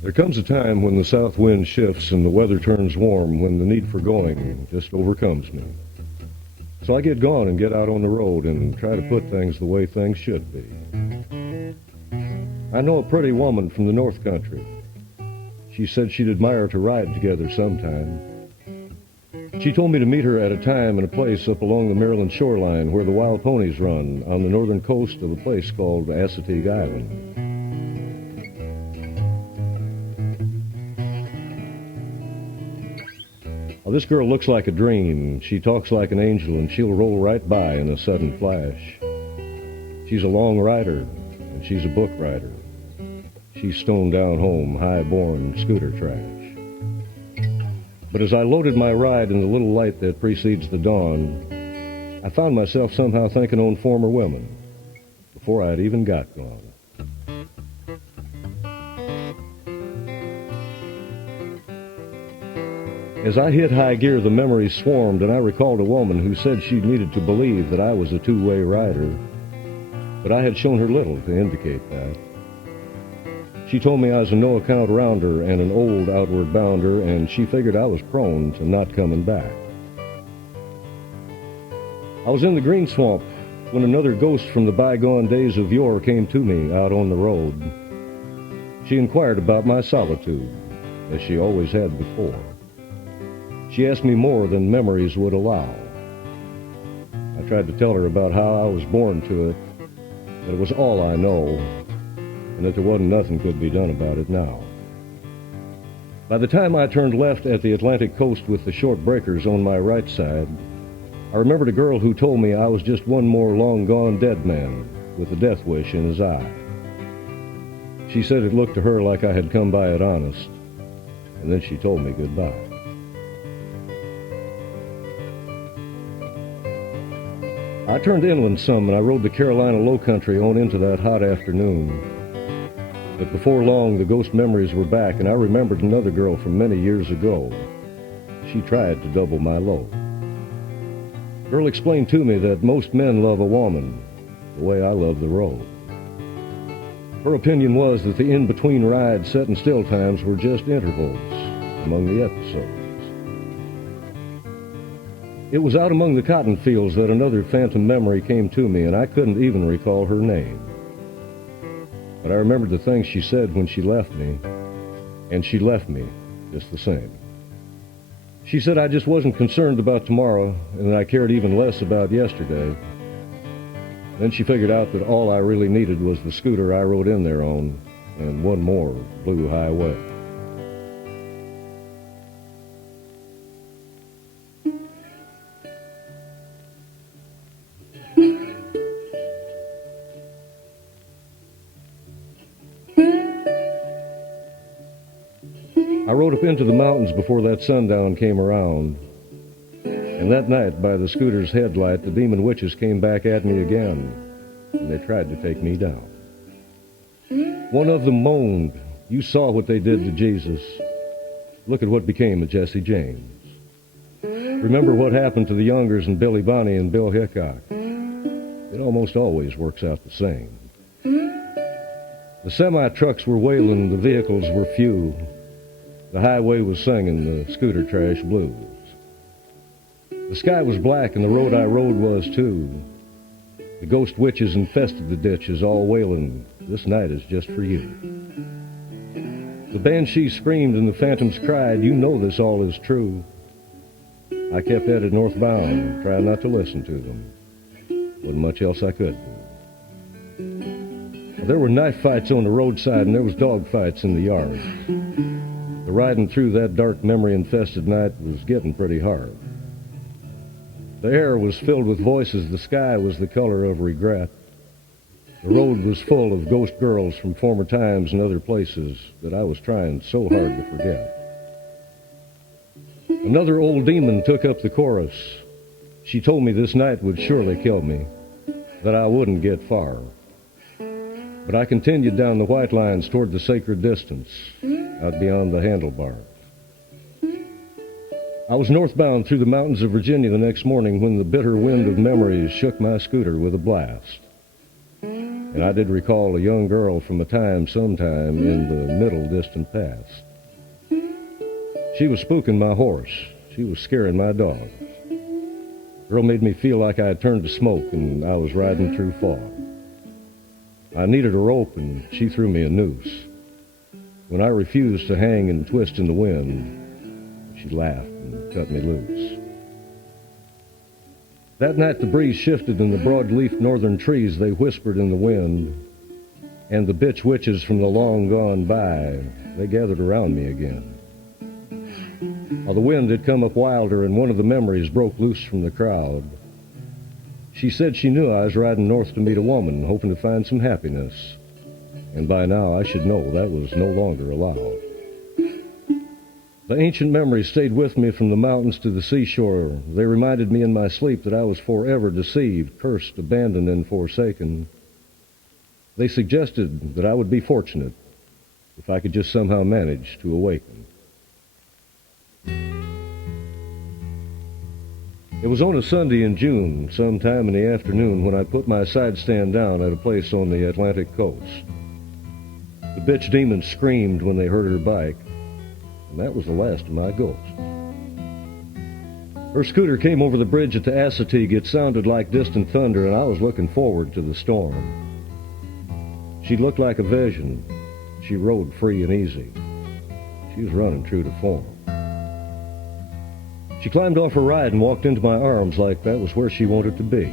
There comes a time when the south wind shifts and the weather turns warm, when the need for going just overcomes me. So I get gone and get out on the road and try to put things the way things should be. I know a pretty woman from the North Country. She said she'd admire to ride together sometime. She told me to meet her at a time and a place up along the Maryland shoreline where the wild ponies run on the northern coast of a place called Assateague Island. Well, this girl looks like a dream. She talks like an angel, and she'll roll right by in a sudden flash. She's a long rider, and she's a book writer. She's stoned down home, high-born scooter trash. But as I loaded my ride in the little light that precedes the dawn, I found myself somehow thinking on former women before I'd even got gone. As I hit high gear, the memories swarmed, and I recalled a woman who said she needed to believe that I was a two-way rider, but I had shown her little to indicate that. She told me I was a no-account rounder and an old outward bounder, and she figured I was prone to not coming back. I was in the green swamp when another ghost from the bygone days of yore came to me out on the road. She inquired about my solitude, as she always had before. She asked me more than memories would allow. I tried to tell her about how I was born to it, that it was all I know, and that there wasn't nothing could be done about it now. By the time I turned left at the Atlantic coast with the short breakers on my right side, I remembered a girl who told me I was just one more long-gone dead man with a death wish in his eye. She said it looked to her like I had come by it honest, and then she told me goodbye. I turned inland some, and I rode the Carolina low country on into that hot afternoon. But before long, the ghost memories were back, and I remembered another girl from many years ago. She tried to double my load. The girl explained to me that most men love a woman the way I love the road. Her opinion was that the in-between rides set in still times were just intervals among the episodes. It was out among the cotton fields that another phantom memory came to me, and I couldn't even recall her name. But I remembered the things she said when she left me, and she left me just the same. She said I just wasn't concerned about tomorrow, and that I cared even less about yesterday. Then she figured out that all I really needed was the scooter I rode in there on, and one more blue highway. I rode up into the mountains before that sundown came around. And that night, by the scooter's headlight, the demon witches came back at me again, and they tried to take me down. One of them moaned, "You saw what they did to Jesus. Look at what became of Jesse James. Remember what happened to the Youngers and Billy Bonney and Bill Hickok. It almost always works out the same." The semi-trucks were wailing, the vehicles were few. The highway was singing the scooter trash blues. The sky was black and the road I rode was too. The ghost witches infested the ditches, all wailing, "This night is just for you." The banshee screamed and the phantoms cried, "You know this all is true." I kept headed northbound, trying not to listen to them. Wasn't much else I could do. There were knife fights on the roadside and there was dog fights in the yard. The riding through that dark memory-infested night was getting pretty hard. The air was filled with voices. The sky was the color of regret. The road was full of ghost girls from former times and other places that I was trying so hard to forget. Another old demon took up the chorus. She told me this night would surely kill me, that I wouldn't get far. But I continued down the white lines toward the sacred distance, out beyond the handlebars. I was northbound through the mountains of Virginia the next morning when the bitter wind of memories shook my scooter with a blast. and I did recall a young girl from a time sometime in the middle distant past. She was spooking my horse. She was scaring my dog. Girl made me feel like I had turned to smoke and I was riding through fog. I needed a rope and she threw me a noose. When I refused to hang and twist in the wind, she laughed and cut me loose. That night the breeze shifted and the broad-leafed northern trees, they whispered in the wind, and the bitch witches from the long gone by, they gathered around me again. While the wind had come up wilder and one of the memories broke loose from the crowd. She said she knew I was riding north to meet a woman, hoping to find some happiness. And by now I should know that was no longer allowed. The ancient memories stayed with me from the mountains to the seashore. They reminded me in my sleep that I was forever deceived, cursed, abandoned, and forsaken. They suggested that I would be fortunate if I could just somehow manage to awaken. It was on a Sunday in June, sometime in the afternoon, when I put my side stand down at a place on the Atlantic coast. The bitch demons screamed when they heard her bike, and that was the last of my ghosts. Her scooter came over the bridge at the Assateague. It sounded like distant thunder, and I was looking forward to the storm. She looked like a vision. She rode free and easy. She was running true to form. She climbed off her ride and walked into my arms like that was where she wanted to be.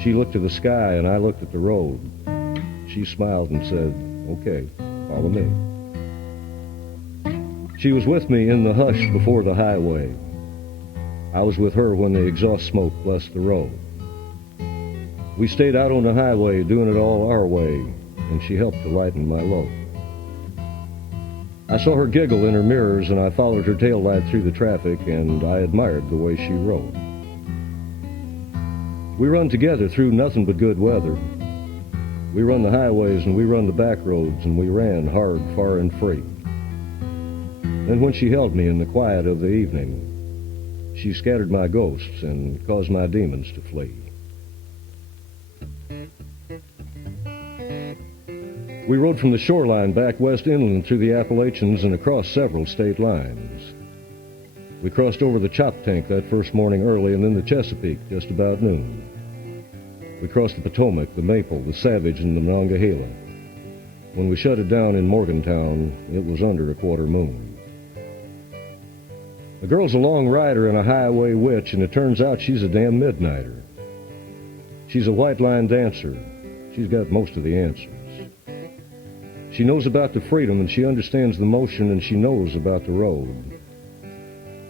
She looked to the sky and I looked at the road. She smiled and said, "Okay, follow me." She was with me in the hush before the highway. I was with her when the exhaust smoke blessed the road. We stayed out on the highway doing it all our way, and she helped to lighten my load. I saw her giggle in her mirrors, and I followed her tail light through the traffic, and I admired the way she rode. We run together through nothing but good weather. We run the highways and we run the back roads, and we ran hard, far, and free. Then when she held me in the quiet of the evening, she scattered my ghosts and caused my demons to flee. We rode from the shoreline back west inland through the Appalachians and across several state lines. We crossed over the Choptank that first morning early, and then the Chesapeake just about noon. We crossed the Potomac, the Maple, the Savage, and the Monongahela. When we shut it down in Morgantown, it was under a quarter moon. The girl's a long rider and a highway witch, and it turns out she's a damn midnighter. She's a white line dancer. She's got most of the answers. She knows about the freedom, and she understands the motion, and she knows about the road.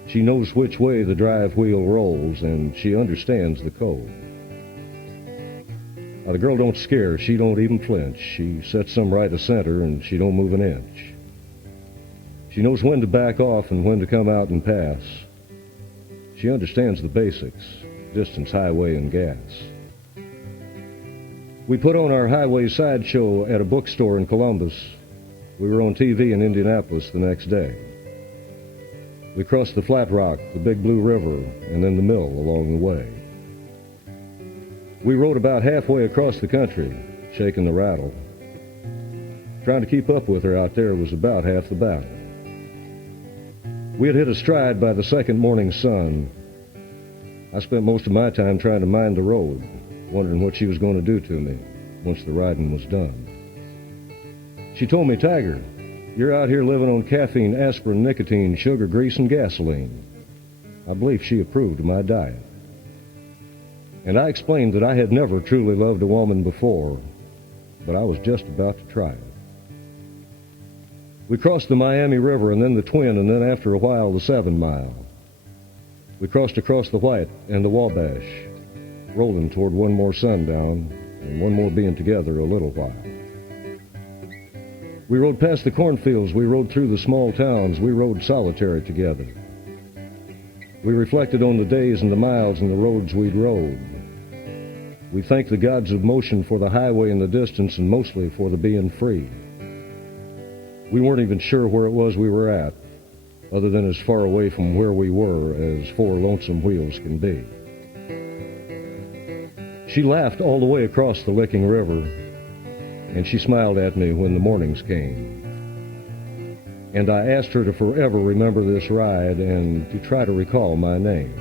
She knows which way the drive wheel rolls, and she understands the code. Now, the girl don't scare. She don't even flinch. She sets some right of center, and she don't move an inch. She knows when to back off and when to come out and pass. She understands the basics, distance, highway, and gas. We put on our highway sideshow at a bookstore in Columbus. We were on TV in Indianapolis the next day. We crossed the Flat Rock, the Big Blue River, and then the mill along the way. We rode about halfway across the country, shaking the rattle. Trying to keep up with her out there was about half the battle. We had hit a stride by the second morning sun. I spent most of my time trying to mind the road, wondering what she was going to do to me once the riding was done. She told me, "Tiger, you're out here living on caffeine, aspirin, nicotine, sugar, grease, and gasoline." I believe she approved of my diet. And I explained that I had never truly loved a woman before, but I was just about to try it. We crossed the Miami River and then the Twin, and then after a while the 7 Mile. We crossed across the White and the Wabash, rolling toward one more sundown and one more being together a little while. We rode past the cornfields, we rode through the small towns, we rode solitary together. We reflected on the days and the miles and the roads we'd rode. We thanked the gods of motion for the highway and the distance, and mostly for the being free. We weren't even sure where it was we were at, other than as far away from where we were as 4 lonesome wheels can be. She laughed all the way across the Licking River, and she smiled at me when the mornings came. And I asked her to forever remember this ride and to try to recall my name.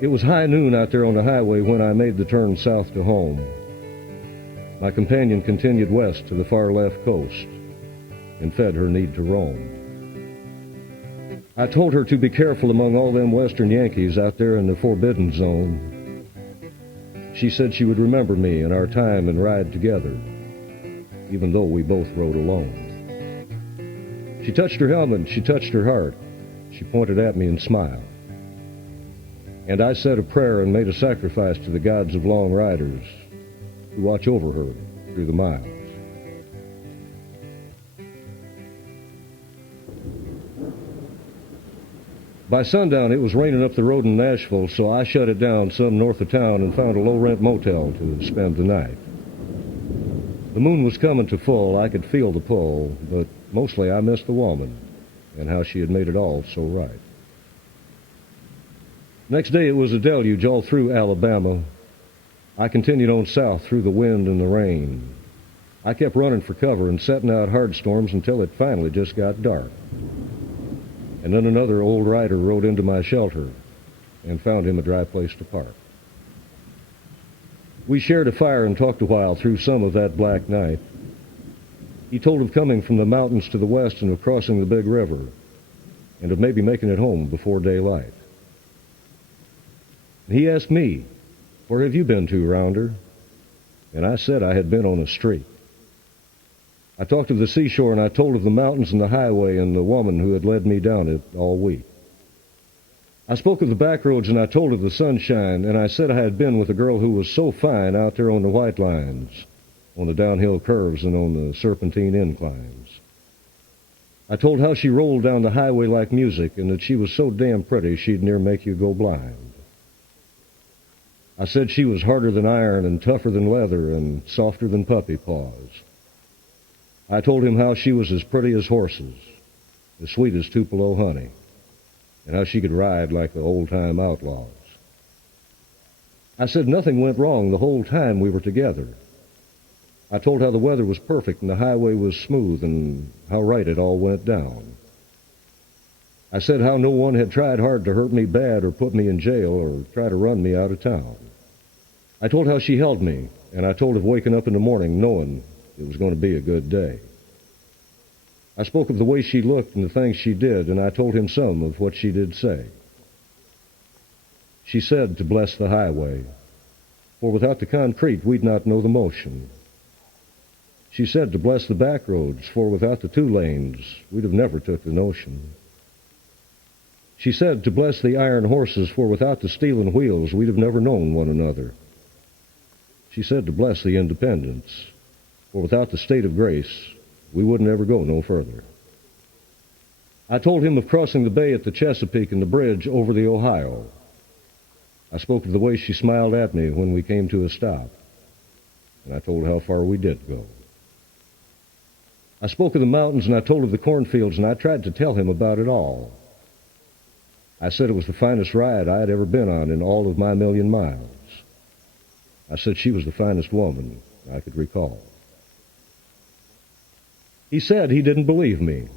It was high noon out there on the highway when I made the turn south to home. My companion continued west to the far left coast and fed her need to roam. I told her to be careful among all them western Yankees out there in the forbidden zone. She said she would remember me and our time and ride together, even though we both rode alone. She touched her helmet, she touched her heart. She pointed at me and smiled. And I said a prayer and made a sacrifice to the gods of long riders who watch over her through the miles. By sundown, it was raining up the road in Nashville, so I shut it down some north of town and found a low-rent motel to spend the night. The moon was coming to full. I could feel the pull, but mostly I missed the woman and how she had made it all so right. Next day, it was a deluge all through Alabama. I continued on south through the wind and the rain. I kept running for cover and setting out hard storms until it finally just got dark. And then another old rider rode into my shelter and found him a dry place to park. We shared a fire and talked a while through some of that black night. He told of coming from the mountains to the west and of crossing the big river, and of maybe making it home before daylight. And he asked me, "Where have you been to, Rounder?" And I said I had been on a streak. I talked of the seashore, and I told of the mountains and the highway and the woman who had led me down it all week. I spoke of the back roads, and I told of the sunshine, and I said I had been with a girl who was so fine out there on the white lines, on the downhill curves and on the serpentine inclines. I told how she rolled down the highway like music, and that she was so damn pretty she'd near make you go blind. I said she was harder than iron and tougher than leather and softer than puppy paws. I told him how she was as pretty as horses, as sweet as Tupelo honey, and how she could ride like the old-time outlaws. I said nothing went wrong the whole time we were together. I told how the weather was perfect and the highway was smooth and how right it all went down. I said how no one had tried hard to hurt me bad or put me in jail or try to run me out of town. I told how she held me, and I told of waking up in the morning knowing it was going to be a good day. I spoke of the way she looked and the things she did, and I told him some of what she did say. She said to bless the highway, for without the concrete we'd not know the motion. She said to bless the back roads, for without the 2 lanes we'd have never took the notion. She said to bless the iron horses, for without the steel and wheels we'd have never known one another. She said to bless the independents, for without the state of grace, we wouldn't ever go no further. I told him of crossing the bay at the Chesapeake and the bridge over the Ohio. I spoke of the way she smiled at me when we came to a stop, and I told how far we did go. I spoke of the mountains, and I told of the cornfields, and I tried to tell him about it all. I said it was the finest ride I had ever been on in all of my 1,000,000 miles. I said she was the finest woman I could recall. He said he didn't believe me.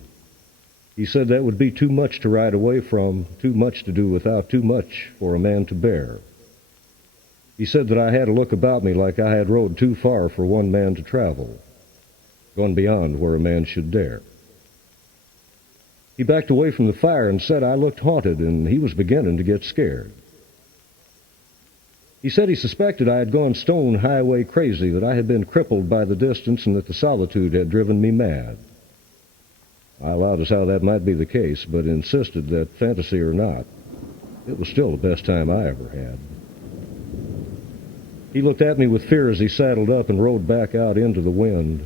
He said that would be too much to ride away from, too much to do without, too much for a man to bear. He said that I had a look about me like I had rode too far for one man to travel, gone beyond where a man should dare. He backed away from the fire and said I looked haunted, and he was beginning to get scared. He said he suspected I had gone stone highway crazy, that I had been crippled by the distance, and that the solitude had driven me mad. I allowed as how that might be the case, but insisted that, fantasy or not, it was still the best time I ever had. He looked at me with fear as he saddled up and rode back out into the wind.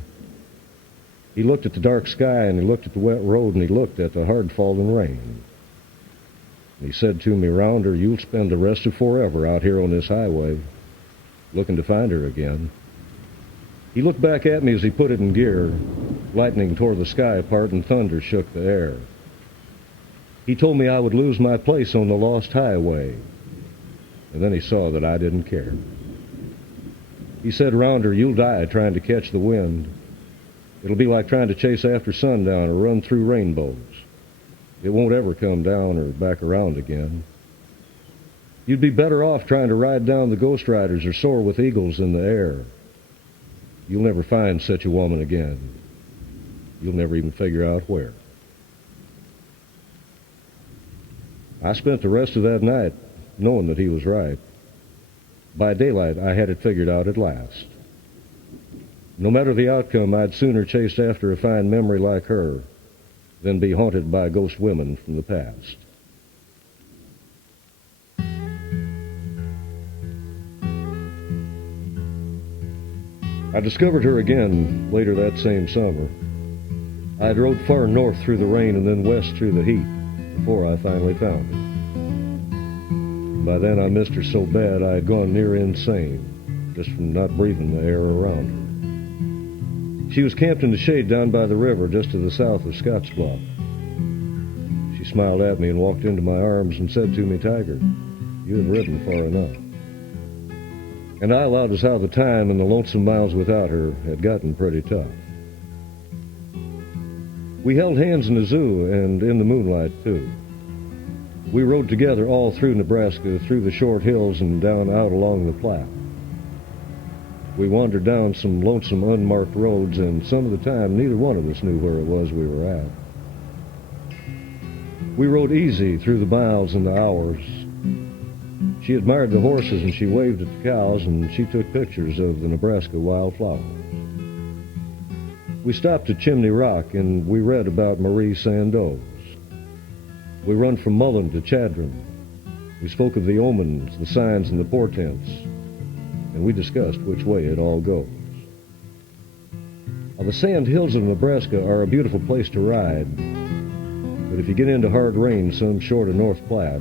He looked at the dark sky, and he looked at the wet road, and he looked at the hard-falling rain. And he said to me, "Rounder, you'll spend the rest of forever out here on this highway, looking to find her again." He looked back at me as he put it in gear. Lightning tore the sky apart and thunder shook the air. He told me I would lose my place on the lost highway. and then he saw that I didn't care. He said, "Round her, you'll die trying to catch the wind. It'll be like trying to chase after sundown or run through rainbows. It won't ever come down or back around again. You'd be better off trying to ride down the ghost riders or soar with eagles in the air. You'll never find such a woman again. You'll never even figure out where." I spent the rest of that night knowing that he was right. By daylight, I had it figured out at last. No matter the outcome, I'd sooner chase after a fine memory like her than be haunted by ghost women from the past. I discovered her again later that same summer. I had rode far north through the rain and then west through the heat before I finally found her. By then I missed her so bad I had gone near insane just from not breathing the air around her. She was camped in the shade down by the river just to the south of Scottsbluff. She smiled at me and walked into my arms and said to me, "Tiger, you have ridden far enough." And I allowed as how the time and the lonesome miles without her had gotten pretty tough. We held hands in the zoo and in the moonlight, too. We rode together all through Nebraska, through the short hills and down out along the Platte. We wandered down some lonesome, unmarked roads, and some of the time neither one of us knew where it was we were at. We rode easy through the miles and the hours. She admired the horses and she waved at the cows and she took pictures of the Nebraska wildflowers. We stopped at Chimney Rock and we read about Marie Sandoz. We run from Mullen to Chadron. We spoke of the omens, the signs, and the portents, and we discussed which way it all goes. Now, the sand hills of Nebraska are a beautiful place to ride, but if you get into hard rain some short of North Platte,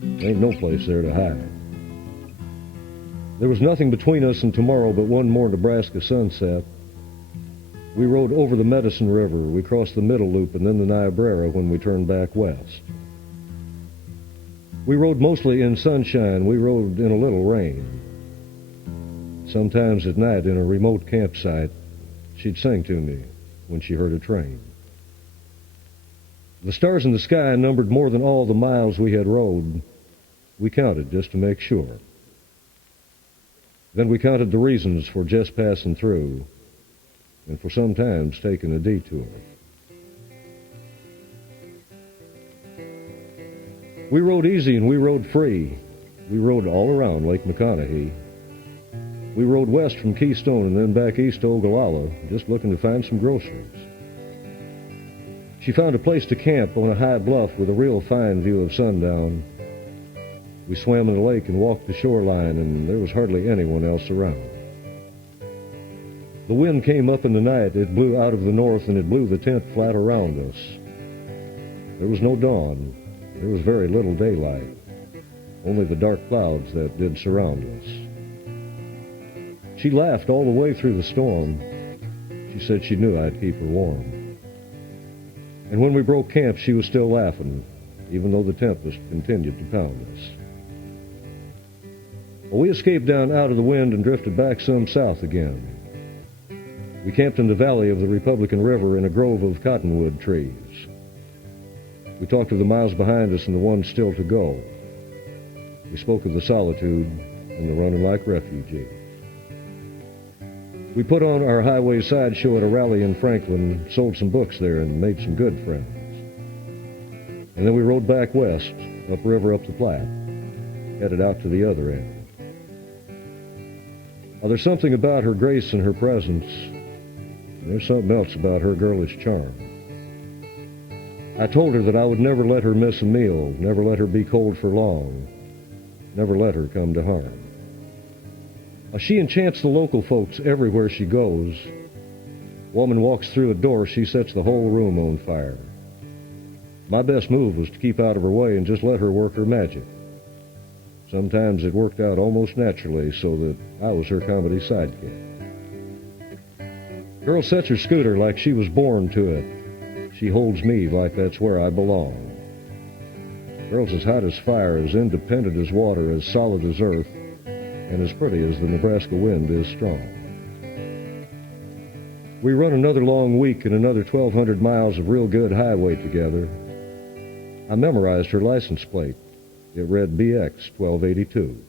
there ain't no place there to hide. There was nothing between us and tomorrow but one more Nebraska sunset. We rode over the Medicine River, we crossed the Middle Loop and then the Niobrara when we turned back west. We rode mostly in sunshine, we rode in a little rain. Sometimes at night in a remote campsite, she'd sing to me when she heard a train. The stars in the sky numbered more than all the miles we had rode. We counted just to make sure. Then we counted the reasons for just passing through, and for sometimes taking a detour. We rode easy and we rode free. We rode all around Lake McConaughey. We rode west from Keystone and then back east to Ogallala, just looking to find some groceries. She found a place to camp on a high bluff with a real fine view of sundown. We swam in the lake and walked the shoreline, and there was hardly anyone else around. The wind came up in the night. It blew out of the north, and it blew the tent flat around us. There was no dawn. There was very little daylight, only the dark clouds that did surround us. She laughed all the way through the storm. She said she knew I'd keep her warm. And when we broke camp, she was still laughing, even though the tempest continued to pound us. Well, we escaped down out of the wind and drifted back some south again. We camped in the valley of the Republican River in a grove of cottonwood trees. We talked of the miles behind us and the ones still to go. We spoke of the solitude and the running like refugees. We put on our highway sideshow at a rally in Franklin, sold some books there, and made some good friends. And then we rode back west, upriver up the Platte, headed out to the other end. Now, there's something about her grace and her presence, and there's something else about her girlish charm. I told her that I would never let her miss a meal, never let her be cold for long, never let her come to harm. Now, she enchants the local folks everywhere she goes. Woman walks through a door, she sets the whole room on fire. My best move was to keep out of her way and just let her work her magic. Sometimes it worked out almost naturally so that I was her comedy sidekick. Girl sets her scooter like she was born to it. She holds me like that's where I belong. Girl's as hot as fire, as independent as water, as solid as earth, and as pretty as the Nebraska wind is strong. We run another long week and another 1,200 miles of real good highway together. I memorized her license plate. It read BX 1282.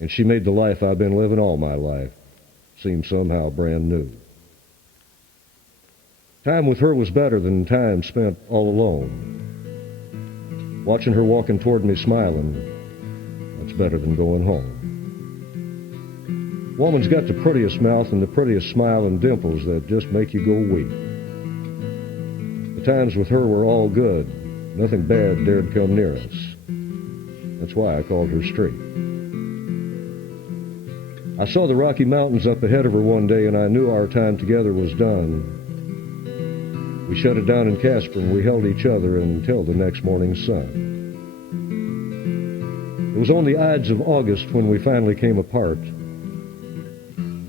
And she made the life I've been living all my life seem somehow brand new. Time with her was better than time spent all alone. Watching her walking toward me smiling, that's better than going home. Woman's got the prettiest mouth and the prettiest smile and dimples that just make you go weep. The times with her were all good. Nothing bad dared come near us. That's why I called her Street. I saw the Rocky Mountains up ahead of her one day, and I knew our time together was done. We shut it down in Casper, and we held each other until the next morning's sun. It was on the Ides of August when we finally came apart.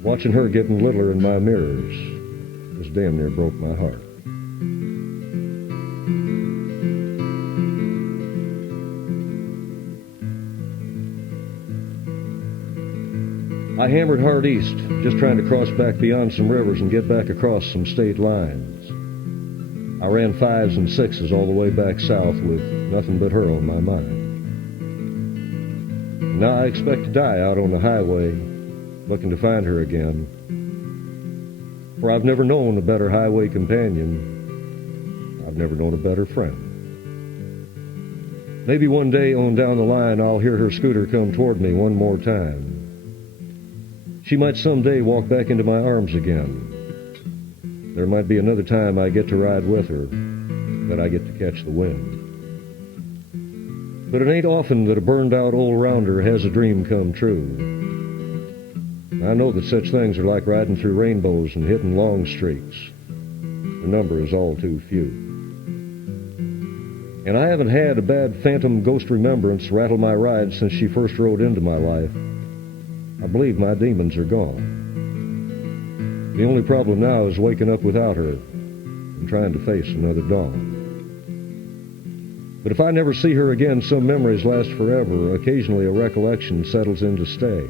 Watching her getting littler in my mirrors just damn near broke my heart. I hammered hard east, just trying to cross back beyond some rivers and get back across some state lines. I ran 5s and 6s all the way back south with nothing but her on my mind. And now I expect to die out on the highway, looking to find her again. For I've never known a better highway companion. I've never known a better friend. Maybe one day on down the line I'll hear her scooter come toward me one more time. She might someday walk back into my arms again. There might be another time I get to ride with her, that I get to catch the wind. But it ain't often that a burned-out old rounder has a dream come true. I know that such things are like riding through rainbows and hitting long streaks. The number is all too few. And I haven't had a bad phantom ghost remembrance rattle my ride since she first rode into my life. I believe my demons are gone. The only problem now is waking up without her and trying to face another dawn. But if I never see her again, some memories last forever. Occasionally a recollection settles in to stay.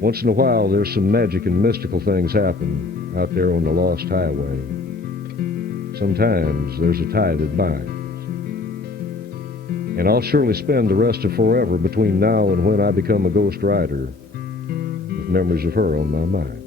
Once in a while, there's some magic and mystical things happen out there on the lost highway. Sometimes there's a tie that binds. And I'll surely spend the rest of forever between now and when I become a ghost rider with memories of her on my mind.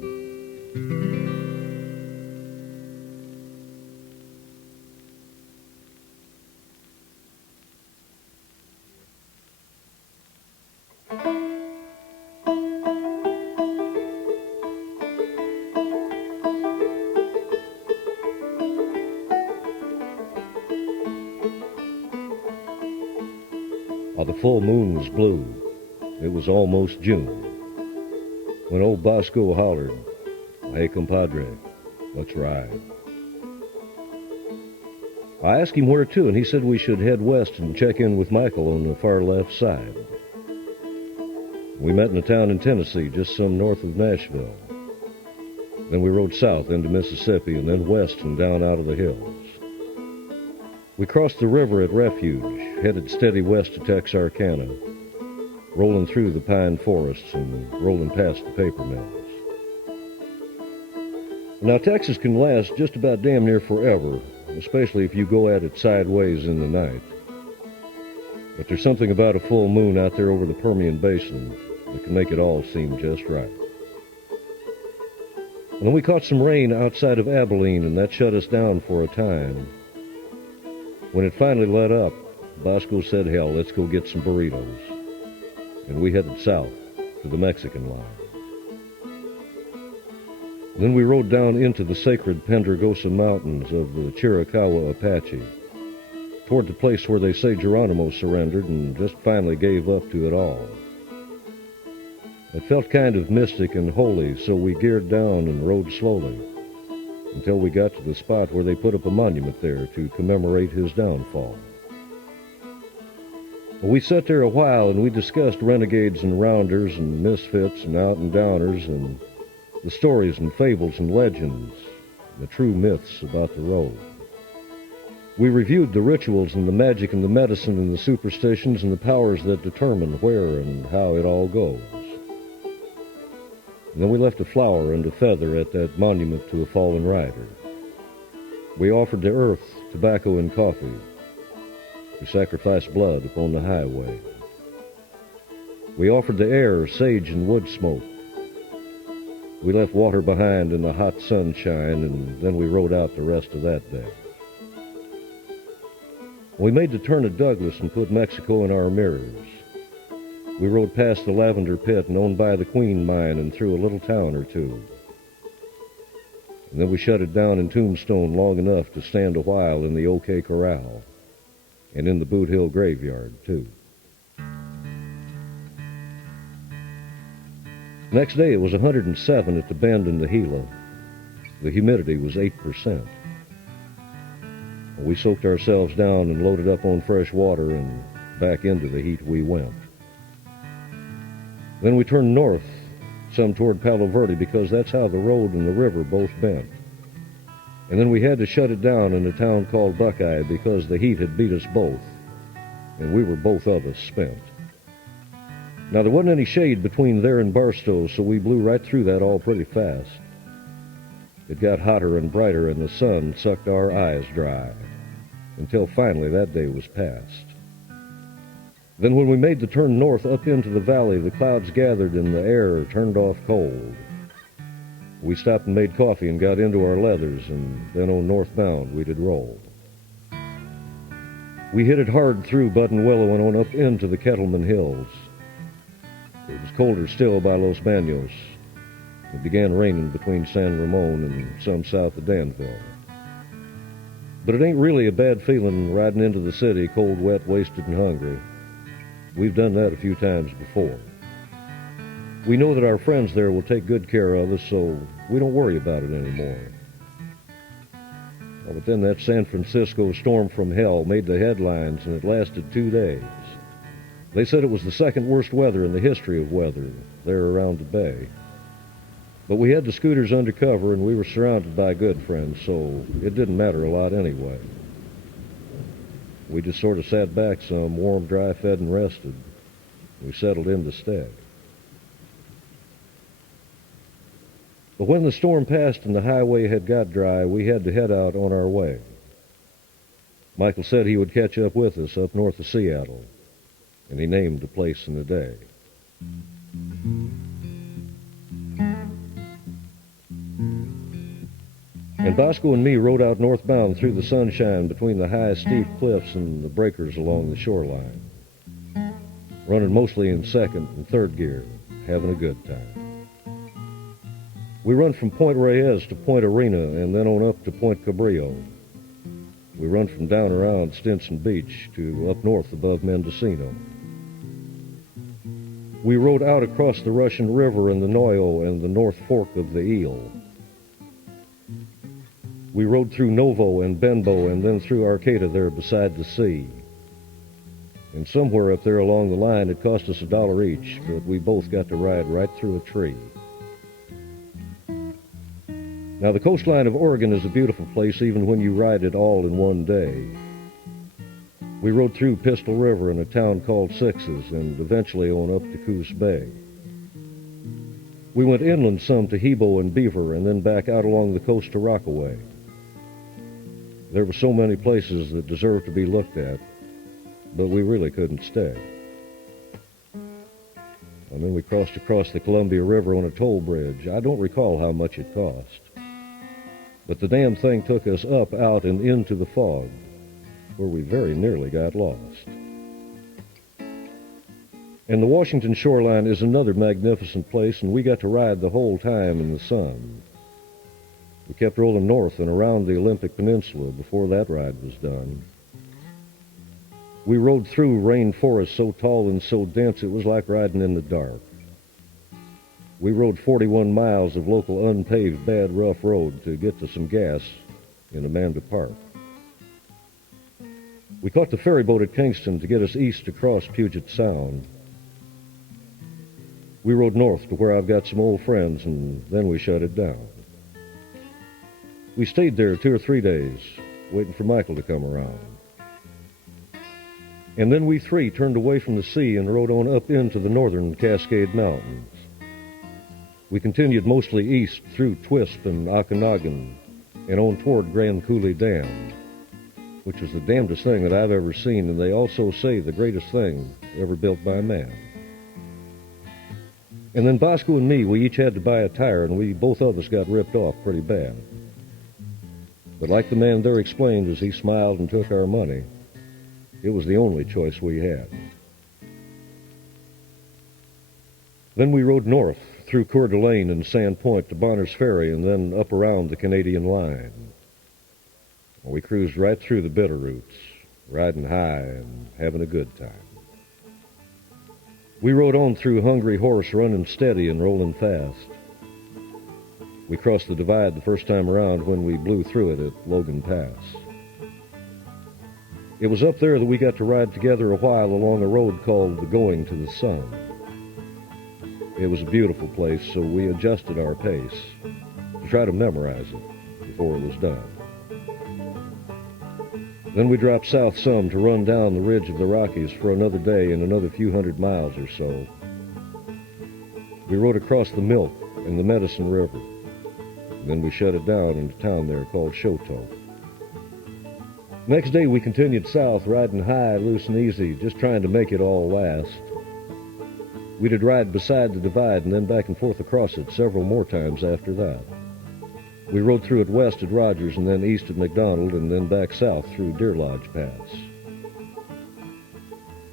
The full moon was blue. It was almost June when old Bosco hollered, "Hey, compadre, let's ride." I asked him where to, and he said we should head west and check in with Michael on the far left side. We met in a town in Tennessee, just some north of Nashville. Then we rode south into Mississippi and then west and down out of the hills. We crossed the river at Refuge, headed steady west to Texarkana, rolling through the pine forests and rolling past the paper mills. Now, Texas can last just about damn near forever, especially if you go at it sideways in the night. But there's something about a full moon out there over the Permian Basin that can make it all seem just right. And then we caught some rain outside of Abilene, and that shut us down for a time. When it finally let up, Bosco said, "Hell, let's go get some burritos." And we headed south to the Mexican line. Then we rode down into the sacred Pendragosa Mountains of the Chiricahua Apache, toward the place where they say Geronimo surrendered and just finally gave up to it all. It felt kind of mystic and holy, so we geared down and rode slowly until we got to the spot where they put up a monument there to commemorate his downfall. We sat there a while and we discussed renegades and rounders and misfits and out-and-downers and the stories and fables and legends, the true myths about the road. We reviewed the rituals and the magic and the medicine and the superstitions and the powers that determine where and how it all goes. And then we left a flower and a feather at that monument to a fallen rider. We offered the earth tobacco and coffee. We sacrificed blood upon the highway. We offered the air sage and wood smoke. We left water behind in the hot sunshine, and then we rode out the rest of that day. We made the turn at Douglas and put Mexico in our mirrors. We rode past the lavender pit and on by the Queen mine and through a little town or two. And then we shut it down in Tombstone long enough to stand a while in the OK Corral and in the Boot Hill graveyard, too. Next day it was 107 at the bend in the Gila. The humidity was 8%. We soaked ourselves down and loaded up on fresh water, and back into the heat we went. Then we turned north, some toward Palo Verde, because that's how the road and the river both bent. And then we had to shut it down in a town called Buckeye because the heat had beat us both, and we were both of us spent. Now, there wasn't any shade between there and Barstow, so we blew right through that all pretty fast. It got hotter and brighter, and the sun sucked our eyes dry, until finally that day was past. Then when we made the turn north up into the valley, the clouds gathered and the air turned off cold. We stopped and made coffee and got into our leathers, and then on northbound we did roll. We hit it hard through Button Willow and on up into the Kettleman Hills. It was colder still by Los Banos. It began raining between San Ramon and some south of Danville. But it ain't really a bad feeling riding into the city, cold, wet, wasted, and hungry. We've done that a few times before. We know that our friends there will take good care of us, so we don't worry about it anymore. Well, but then that San Francisco storm from hell made the headlines, and it lasted 2 days. They said it was the second worst weather in the history of weather there around the bay. But we had the scooters under cover, and we were surrounded by good friends, so it didn't matter a lot anyway. We just sort of sat back some, warm, dry, fed, and rested. We settled in to stay. But when the storm passed and the highway had got dry, we had to head out on our way. Michael said he would catch up with us up north of Seattle, and he named the place and the day. And Bosco and me rode out northbound through the sunshine between the high, steep cliffs and the breakers along the shoreline, running mostly in second and third gear, having a good time. We run from Point Reyes to Point Arena and then on up to Point Cabrillo. We run from down around Stinson Beach to up north above Mendocino. We rode out across the Russian River and the Noyo and the North Fork of the Eel. We rode through Novo and Benbow and then through Arcata there beside the sea. And somewhere up there along the line it cost us $1 each, but we both got to ride right through a tree. Now the coastline of Oregon is a beautiful place even when you ride it all in one day. We rode through Pistol River in a town called Sixes and eventually on up to Coos Bay. We went inland some to Hebo and Beaver and then back out along the coast to Rockaway. There were so many places that deserved to be looked at, but we really couldn't stay. And then we crossed across the Columbia River on a toll bridge. I don't recall how much it cost, but the damn thing took us up, out, and into the fog, where we very nearly got lost. And the Washington shoreline is another magnificent place, and we got to ride the whole time in the sun. We kept rolling north and around the Olympic Peninsula before that ride was done. We rode through rainforest so tall and so dense it was like riding in the dark. We rode 41 miles of local unpaved bad rough road to get to some gas in Amanda Park. We caught the ferry boat at Kingston to get us east across Puget Sound. We rode north to where I've got some old friends, and then we shut it down. We stayed there 2 or 3 days, waiting for Michael to come around. And then we three turned away from the sea and rode on up into the northern Cascade Mountains. We continued mostly east through Twisp and Okanagan and on toward Grand Coulee Dam, which was the damnedest thing that I've ever seen, and they also say the greatest thing ever built by man. And then Bosco and me, we each had to buy a tire, and both of us got ripped off pretty bad. But like the man there explained as he smiled and took our money, it was the only choice we had. Then we rode north through Coeur d'Alene and Sand Point to Bonner's Ferry and then up around the Canadian line. We cruised right through the Bitterroots, riding high and having a good time. We rode on through Hungry Horse, running steady and rolling fast. We crossed the divide the first time around when we blew through it at Logan Pass. It was up there that we got to ride together a while along a road called the Going to the Sun. It was a beautiful place, so we adjusted our pace to try to memorize it before it was done. Then we dropped south some to run down the ridge of the Rockies for another day and another few hundred miles or so. We rode across the Milk and the Medicine River. Then we shut it down in a town there called Choteau. Next day we continued south, riding high, loose and easy, just trying to make it all last. We did ride beside the divide and then back and forth across it several more times after that. We rode through it west at Rogers and then east at McDonald and then back south through Deer Lodge Pass.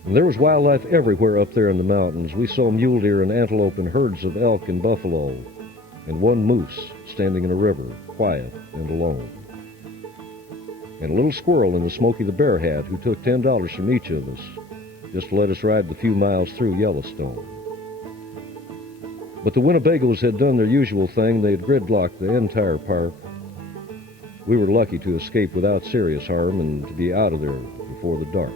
And there was wildlife everywhere up there in the mountains. We saw mule deer and antelope and herds of elk and buffalo, and one moose standing in a river, quiet and alone. And a little squirrel in the Smokey the Bear hat who took $10 from each of us just to let us ride the few miles through Yellowstone. But the Winnebagos had done their usual thing. They had gridlocked the entire park. We were lucky to escape without serious harm and to be out of there before the dark.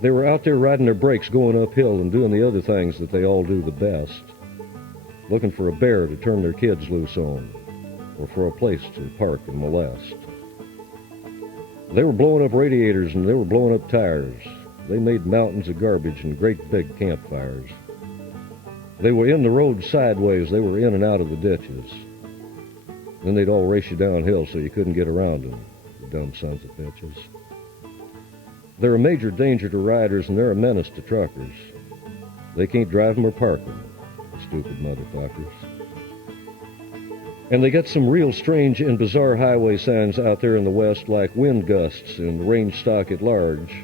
They were out there riding their brakes, going uphill and doing the other things that they all do the best, looking for a bear to turn their kids loose on, or for a place to park and molest. They were blowing up radiators and they were blowing up tires. They made mountains of garbage and great big campfires. They were in the road sideways. They were in and out of the ditches. Then they'd all race you downhill so you couldn't get around them, you dumb sons of bitches. They're a major danger to riders and they're a menace to truckers. They can't drive them or park them, the stupid motherfuckers. And they got some real strange and bizarre highway signs out there in the west, like wind gusts and range stock at large.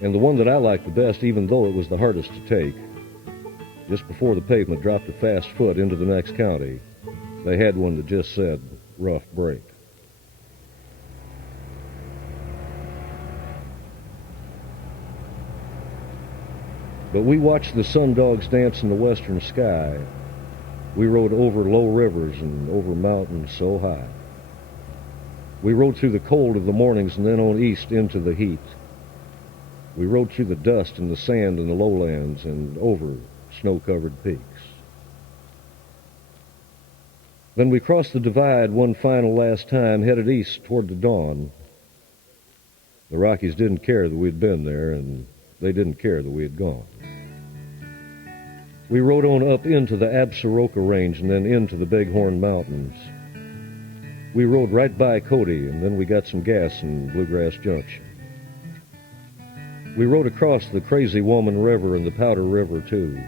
And the one that I liked the best, even though it was the hardest to take, just before the pavement dropped a fast foot into the next county, they had one that just said, rough break. But we watched the sundogs dance in the western sky. We rode over low rivers and over mountains so high. We rode through the cold of the mornings and then on east into the heat. We rode through the dust and the sand and the lowlands and over snow-covered peaks. Then we crossed the divide one final last time, headed east toward the dawn. The Rockies didn't care that we'd been there, and they didn't care that we had gone. We rode on up into the Absaroka Range and then into the Bighorn Mountains. We rode right by Cody, and then we got some gas in Bluegrass Junction. We rode across the Crazy Woman River and the Powder River, too.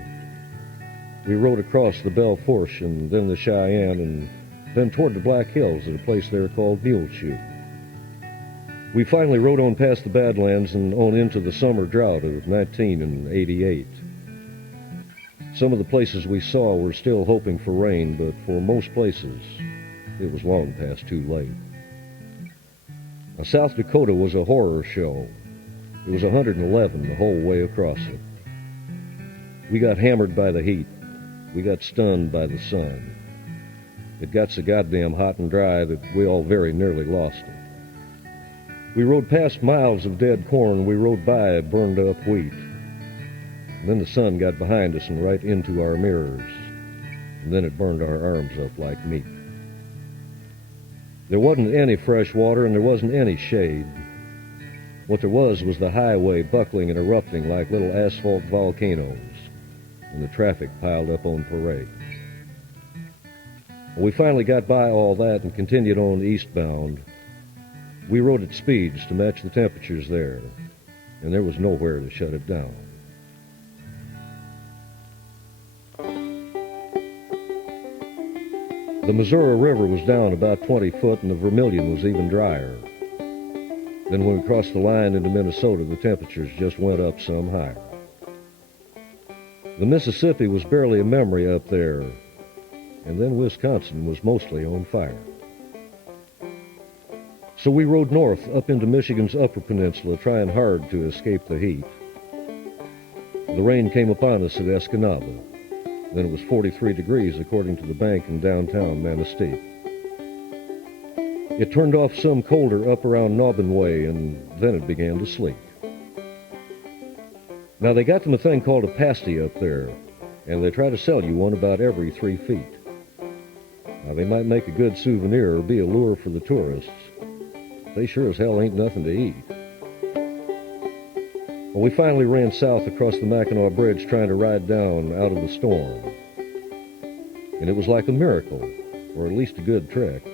We rode across the Belle Fourche and then the Cheyenne and then toward the Black Hills at a place there called Muleshoe. We finally rode on past the Badlands and on into the summer drought of 1988. Some of the places we saw were still hoping for rain, but for most places, it was long past too late. Now, South Dakota was a horror show. It was 111 the whole way across it. We got hammered by the heat. We got stunned by the sun. It got so goddamn hot and dry that we all very nearly lost it. We rode past miles of dead corn. We rode by burned-up wheat. And then the sun got behind us and right into our mirrors. And then it burned our arms up like meat. There wasn't any fresh water and there wasn't any shade. What there was the highway buckling and erupting like little asphalt volcanoes, and the traffic piled up on parade. When we finally got by all that and continued on eastbound, we rode at speeds to match the temperatures there, and there was nowhere to shut it down. The Missouri River was down about 20 foot, and the Vermilion was even drier. Then when we crossed the line into Minnesota, the temperatures just went up some higher. The Mississippi was barely a memory up there, and then Wisconsin was mostly on fire. So we rode north up into Michigan's Upper Peninsula, trying hard to escape the heat. The rain came upon us at Escanaba. Then it was 43 degrees according to the bank in downtown Manistee. It turned off some colder up around Nobbin Way, and then it began to sleet. Now, they got them a thing called a pasty up there, and they try to sell you one about every 3 feet. Now, they might make a good souvenir or be a lure for the tourists. They sure as hell ain't nothing to eat. Well, we finally ran south across the Mackinac Bridge trying to ride down out of the storm. And it was like a miracle, or at least a good trick.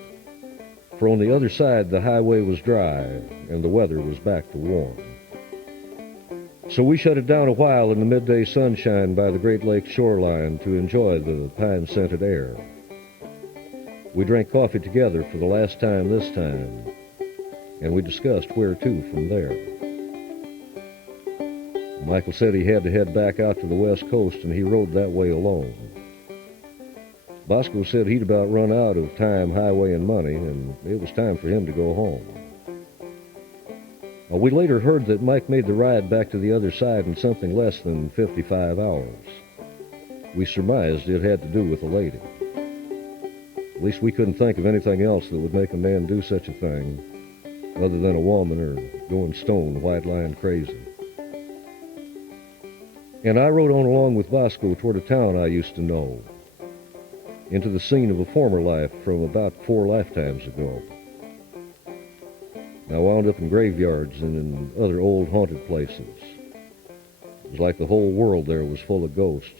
For on the other side, the highway was dry, and the weather was back to warm. So we shut it down a while in the midday sunshine by the Great Lakes shoreline to enjoy the pine-scented air. We drank coffee together for the last time this time, and we discussed where to from there. Michael said he had to head back out to the west coast, and he rode that way alone. Bosco said he'd about run out of time, highway, and money, and it was time for him to go home. We later heard that Mike made the ride back to the other side in something less than 55 hours. We surmised it had to do with a lady. At least we couldn't think of anything else that would make a man do such a thing, other than a woman or going stone white-line crazy. And I rode on along with Bosco toward a town I used to know, into the scene of a former life from about 4 lifetimes ago. I wound up in graveyards and in other old haunted places. It was like the whole world there was full of ghosts.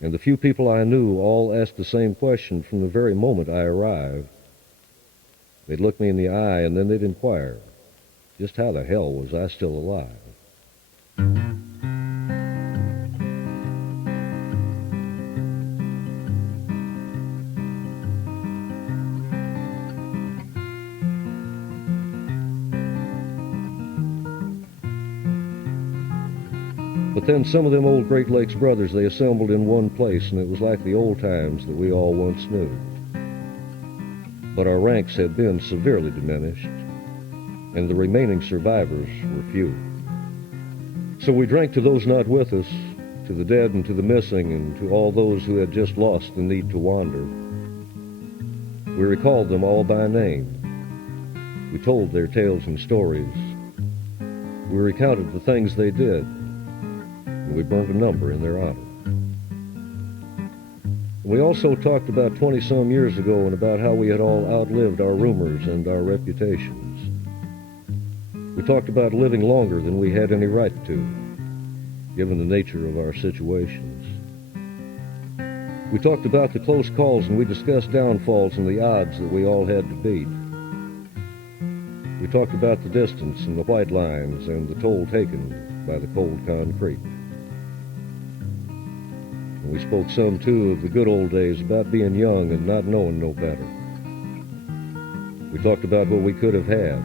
And the few people I knew all asked the same question from the very moment I arrived. They'd look me in the eye and then they'd inquire, just how the hell was I still alive? But then some of them old Great Lakes brothers, they assembled in one place, and it was like the old times that we all once knew. But our ranks had been severely diminished, and the remaining survivors were few. So we drank to those not with us, to the dead and to the missing, and to all those who had just lost the need to wander. We recalled them all by name. We told their tales and stories. We recounted the things they did, and we burned a number in their honor. We also talked about 20-some years ago and about how we had all outlived our rumors and our reputations. We talked about living longer than we had any right to, given the nature of our situations. We talked about the close calls, and we discussed downfalls and the odds that we all had to beat. We talked about the distance and the white lines and the toll taken by the cold concrete. And we spoke some, too, of the good old days, about being young and not knowing no better. We talked about what we could have had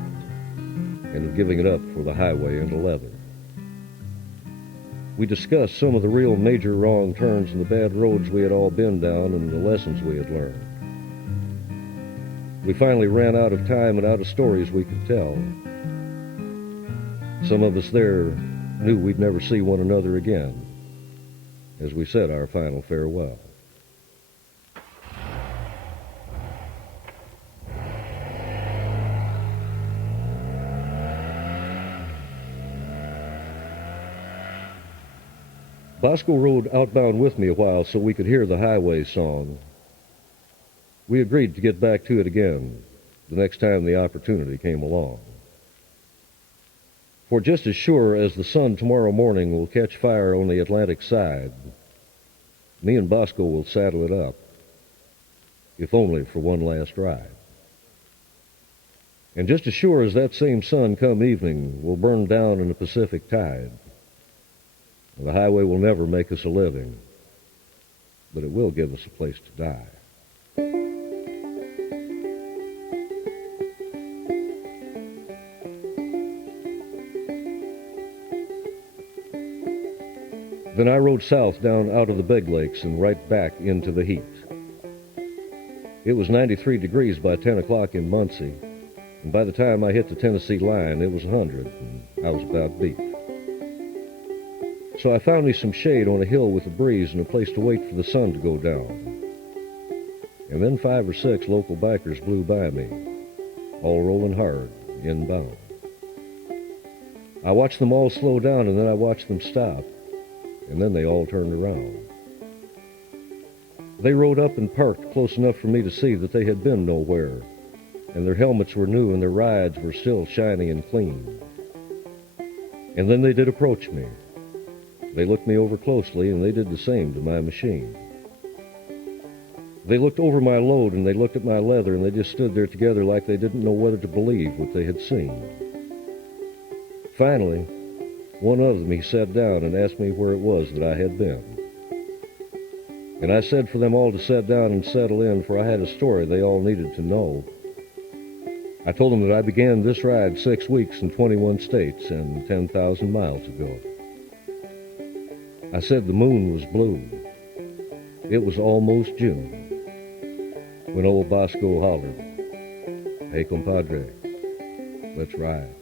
and of giving it up for the highway and the leather. We discussed some of the real major wrong turns and the bad roads we had all been down and the lessons we had learned. We finally ran out of time and out of stories we could tell. Some of us there knew we'd never see one another again, as we said our final farewell. Bosco rode outbound with me a while so we could hear the highway song. We agreed to get back to it again the next time the opportunity came along. For just as sure as the sun tomorrow morning will catch fire on the Atlantic side, me and Bosco will saddle it up, if only for one last ride. And just as sure as that same sun come evening will burn down in the Pacific tide, the highway will never make us a living, but it will give us a place to die. Then I rode south down out of the big lakes and right back into the heat. It was 93 degrees by 10 o'clock in Muncie, and by the time I hit the Tennessee line, it was 100, and I was about beat. So I found me some shade on a hill with a breeze and a place to wait for the sun to go down. And then 5 or 6 local bikers blew by me, all rolling hard, inbound. I watched them all slow down, and then I watched them stop, and then they all turned around. They rode up and parked close enough for me to see that they had been nowhere, and their helmets were new and their rides were still shiny and clean. And then they did approach me. They looked me over closely, and they did the same to my machine. They looked over my load, and they looked at my leather, and they just stood there together like they didn't know whether to believe what they had seen. Finally, one of them, he sat down and asked me where it was that I had been. And I said for them all to sit down and settle in, for I had a story they all needed to know. I told them that I began this ride 6 weeks in 21 states and 10,000 miles ago. I said the moon was blue. It was almost June when old Bosco hollered, "Hey, compadre, let's ride."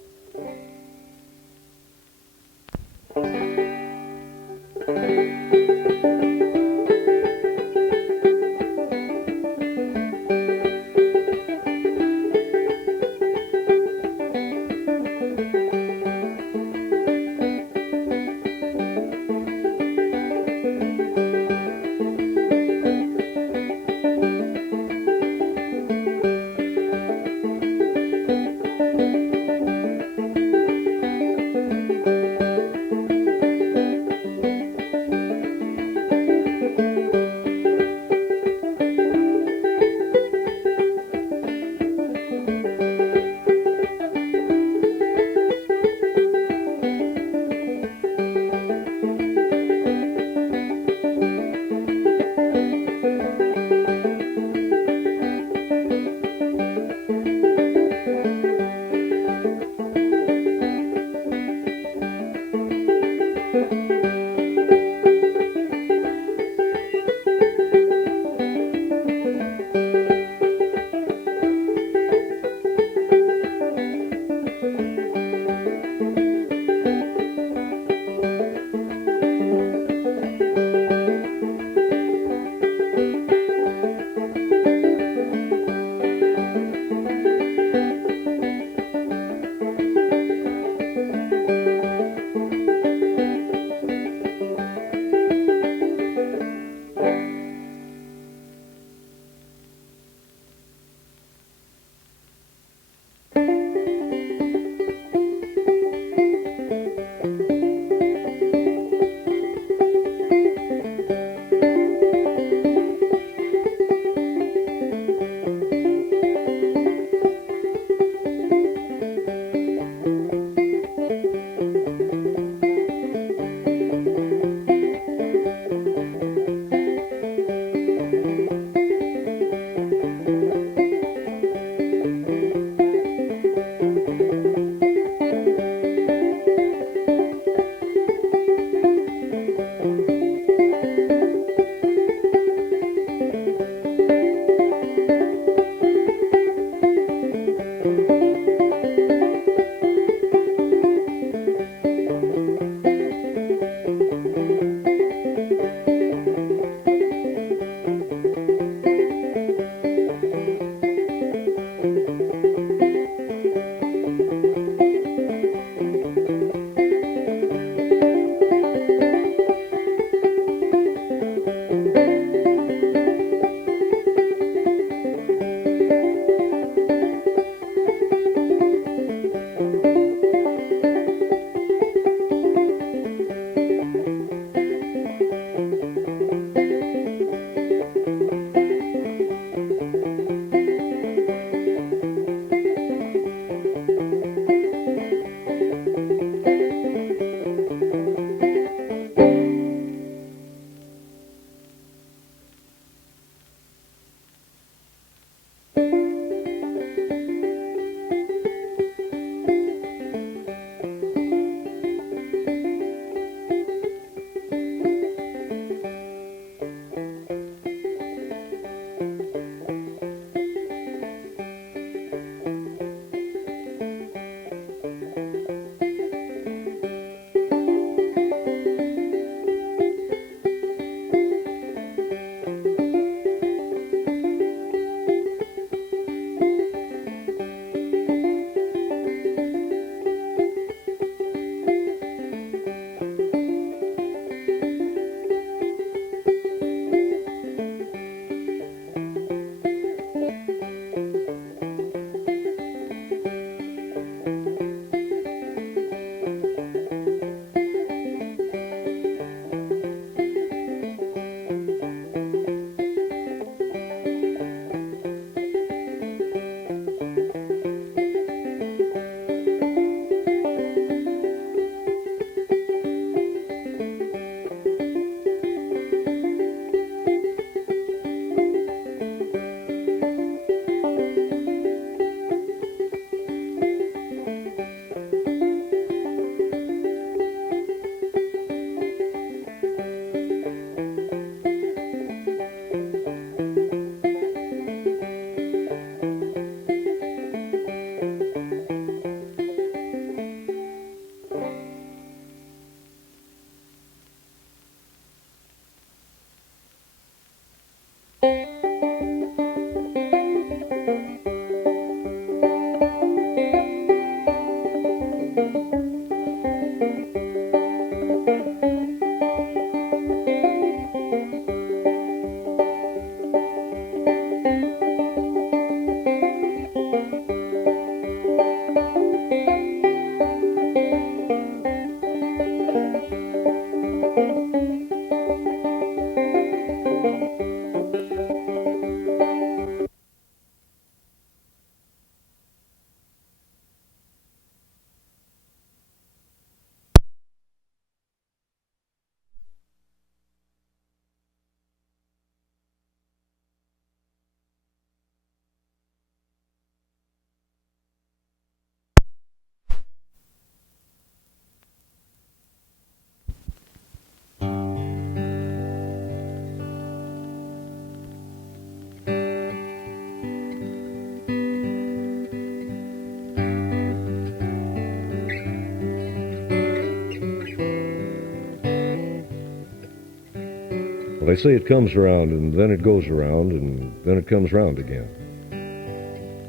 Well, they say it comes around, and then it goes around, and then it comes round again.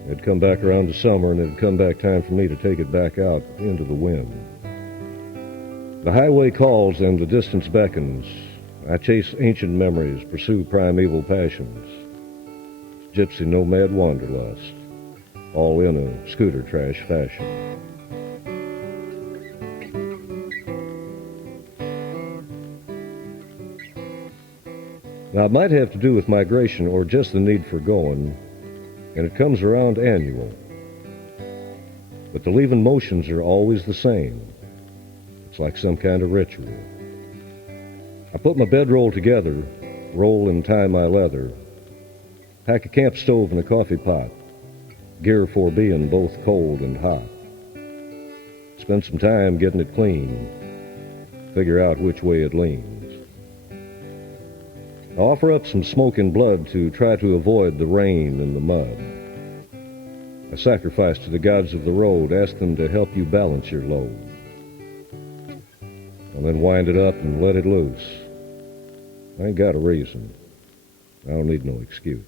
It'd come back around to summer, and it'd come back time for me to take it back out into the wind. The highway calls and the distance beckons. I chase ancient memories, pursue primeval passions. Gypsy nomad wanderlust, all in a scooter trash fashion. Now, it might have to do with migration or just the need for going, and it comes around annual. But the leaving motions are always the same. It's like some kind of ritual. I put my bedroll together, roll and tie my leather, pack a camp stove and a coffee pot, gear for being both cold and hot. Spend some time getting it clean, figure out which way it leans. I offer up some smoking blood to try to avoid the rain and the mud. I sacrifice to the gods of the road, ask them to help you balance your load. And then wind it up and let it loose. I ain't got a reason. I don't need no excuse.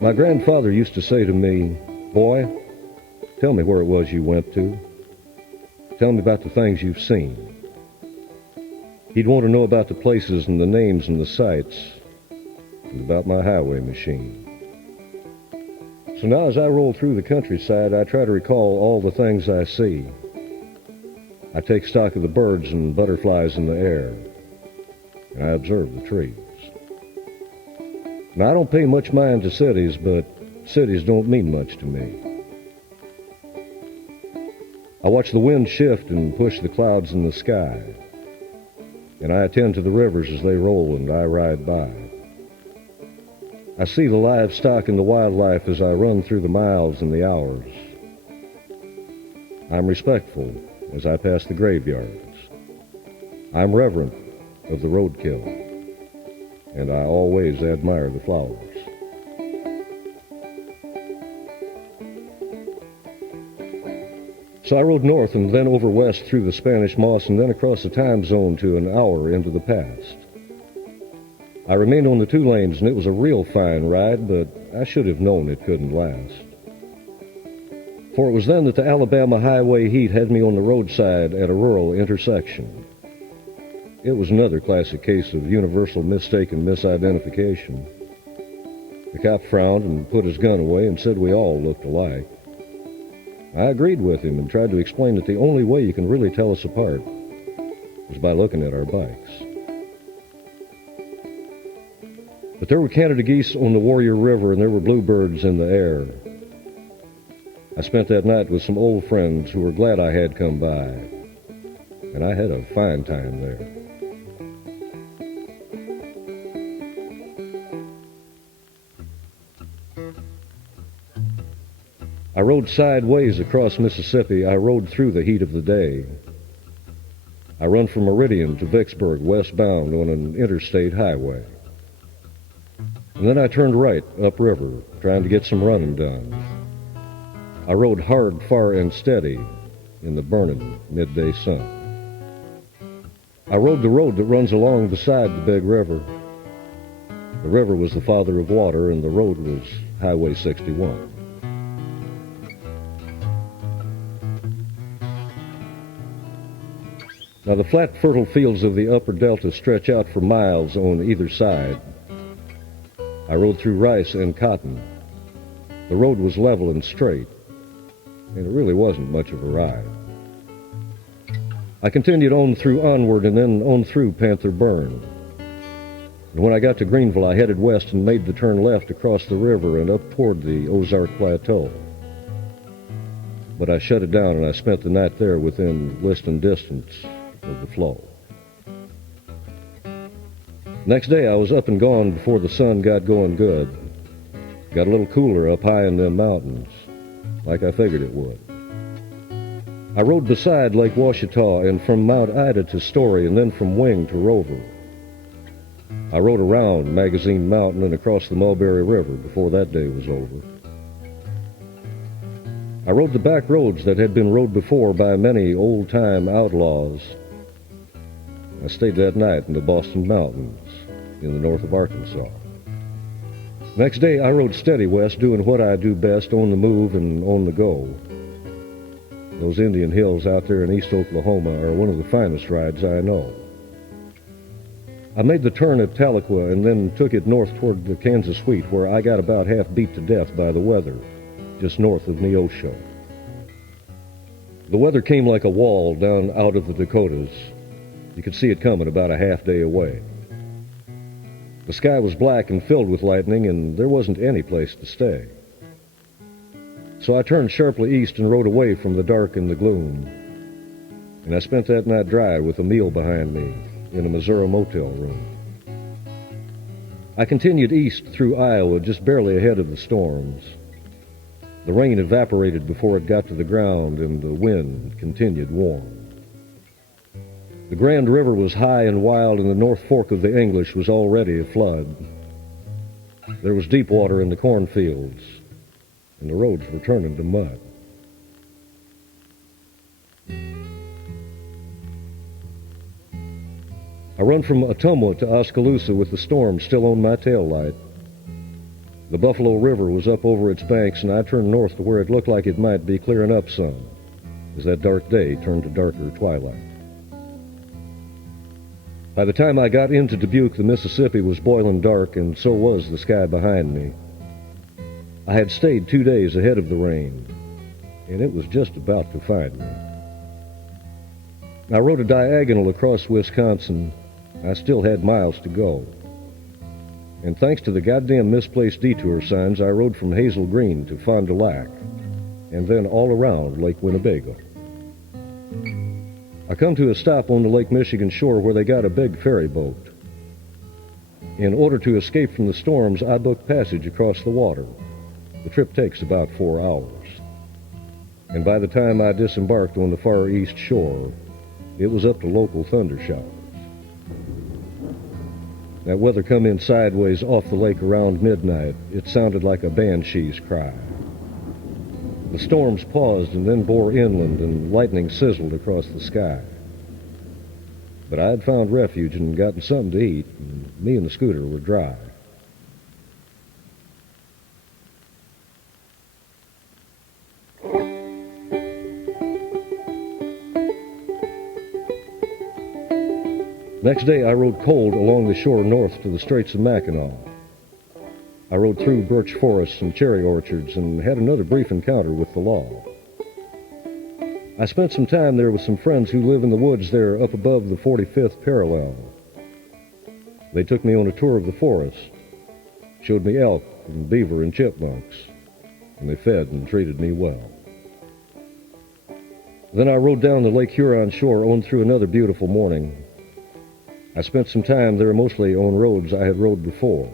My grandfather used to say to me, "Boy, tell me where it was you went to. Tell me about the things you've seen." He'd want to know about the places and the names and the sights, and about my highway machine. So now as I roll through the countryside, I try to recall all the things I see. I take stock of the birds and butterflies in the air, and I observe the trees. Now, I don't pay much mind to cities, but cities don't mean much to me. I watch the wind shift and push the clouds in the sky, and I attend to the rivers as they roll and I ride by. I see the livestock and the wildlife as I run through the miles and the hours. I'm respectful as I pass the graveyards. I'm reverent of the roadkill, and I always admire the flowers. So I rode north and then over west through the Spanish Moss and then across the time zone to an hour into the past. I remained on the 2 lanes and it was a real fine ride, but I should have known it couldn't last. For it was then that the Alabama highway heat had me on the roadside at a rural intersection. It was another classic case of universal mistaken misidentification. The cop frowned and put his gun away and said we all looked alike. I agreed with him and tried to explain that the only way you can really tell us apart was by looking at our bikes. But there were Canada geese on the Warrior River and there were bluebirds in the air. I spent that night with some old friends who were glad I had come by, and I had a fine time there. I rode sideways across Mississippi. I rode through the heat of the day. I run from Meridian to Vicksburg westbound on an interstate highway. And then I turned right upriver, trying to get some running done. I rode hard, far, and steady in the burning midday sun. I rode the road that runs along beside the big river. The river was the father of water, and the road was Highway 61. Now, the flat, fertile fields of the upper delta stretch out for miles on either side. I rode through rice and cotton. The road was level and straight, and it really wasn't much of a ride. I continued on through Onward and then on through Panther Burn. And when I got to Greenville, I headed west and made the turn left across the river and up toward the Ozark Plateau. But I shut it down, and I spent the night there within listening distance of the flow. Next day, I was up and gone before the sun got going good. Got a little cooler up high in them mountains, like I figured it would. I rode beside Lake Ouachita and from Mount Ida to Story and then from Wing to Rover. I rode around Magazine Mountain and across the Mulberry River before that day was over. I rode the back roads that had been rode before by many old-time outlaws. I stayed that night in the Boston Mountains in the north of Arkansas. Next day, I rode steady west, doing what I do best, on the move and on the go. Those Indian hills out there in East Oklahoma are one of the finest rides I know. I made the turn at Tahlequah and then took it north toward the Kansas Wheat, where I got about half beat to death by the weather, just north of Neosho. The weather came like a wall down out of the Dakotas. You could see it coming about a half day away. The sky was black and filled with lightning, and there wasn't any place to stay. So I turned sharply east and rode away from the dark and the gloom. And I spent that night dry with a meal behind me in a Missouri motel room. I continued east through Iowa, just barely ahead of the storms. The rain evaporated before it got to the ground, and the wind continued warm. The Grand River was high and wild, and the North Fork of the English was already aflood. There was deep water in the cornfields, and the roads were turning to mud. I run from Ottumwa to Oskaloosa with the storm still on my tail light. The Buffalo River was up over its banks, and I turned north to where it looked like it might be clearing up some, as that dark day turned to darker twilight. By the time I got into Dubuque, the Mississippi was boiling dark, and so was the sky behind me. I had stayed 2 days ahead of the rain, and it was just about to find me. I rode a diagonal across Wisconsin. I still had miles to go. And thanks to the goddamn misplaced detour signs, I rode from Hazel Green to Fond du Lac, and then all around Lake Winnebago. I come to a stop on the Lake Michigan shore where they got a big ferry boat. In order to escape from the storms, I booked passage across the water. The trip takes about 4 hours. And by the time I disembarked on the far east shore, it was up to local thunder showers. That weather come in sideways off the lake around midnight. It sounded like a banshee's cry. The storms paused and then bore inland, and lightning sizzled across the sky. But I had found refuge and gotten something to eat, and me and the scooter were dry. Next day, I rode cold along the shore north to the Straits of Mackinac. I rode through birch forests and cherry orchards and had another brief encounter with the law. I spent some time there with some friends who live in the woods there up above the 45th parallel. They took me on a tour of the forest, showed me elk and beaver and chipmunks, and they fed and treated me well. Then I rode down the Lake Huron shore on through another beautiful morning. I spent some time there mostly on roads I had rode before.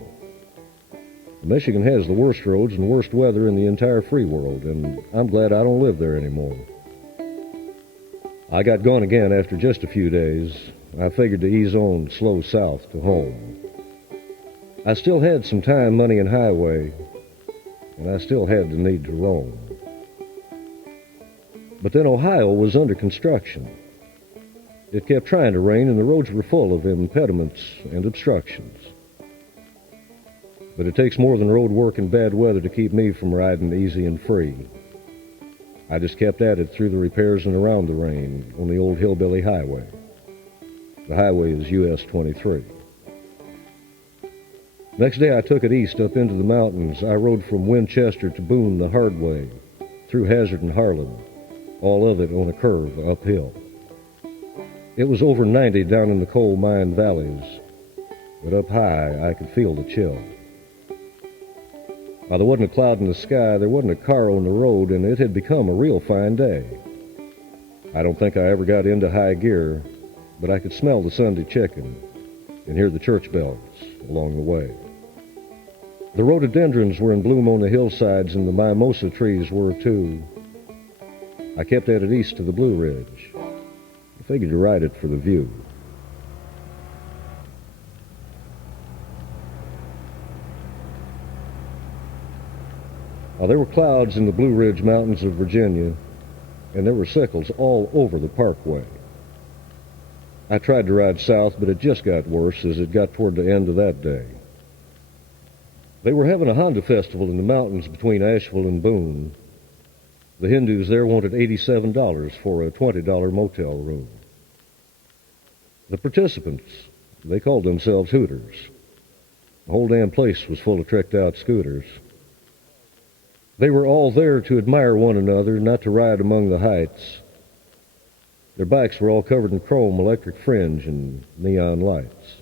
Michigan has the worst roads and worst weather in the entire free world, and I'm glad I don't live there anymore. I got gone again after just a few days. I figured to ease on slow south to home. I still had some time, money, and highway, and I still had the need to roam. But then Ohio was under construction. It kept trying to rain, and the roads were full of impediments and obstructions. But it takes more than road work and bad weather to keep me from riding easy and free. I just kept at it through the repairs and around the rain on the old hillbilly highway. The highway is US 23. Next day I took it east up into the mountains. I rode from Winchester to Boone the hard way, through Hazard and Harlan, all of it on a curve uphill. It was over 90 down in the coal mine valleys, but up high I could feel the chill. Now, there wasn't a cloud in the sky, there wasn't a car on the road, and it had become a real fine day. I don't think I ever got into high gear, but I could smell the Sunday chicken and hear the church bells along the way. The rhododendrons were in bloom on the hillsides, and the mimosa trees were too. I kept at it east to the Blue Ridge. I figured to ride it for the view. Now, there were clouds in the Blue Ridge Mountains of Virginia, and there were sickles all over the parkway. I tried to ride south, but it just got worse as it got toward the end of that day. They were having a Honda festival in the mountains between Asheville and Boone. The Hindus there wanted $87 for a $20 motel room. The participants, they called themselves Hooters. The whole damn place was full of tricked-out scooters. They were all there to admire one another, not to ride among the heights. Their bikes were all covered in chrome, electric fringe, and neon lights.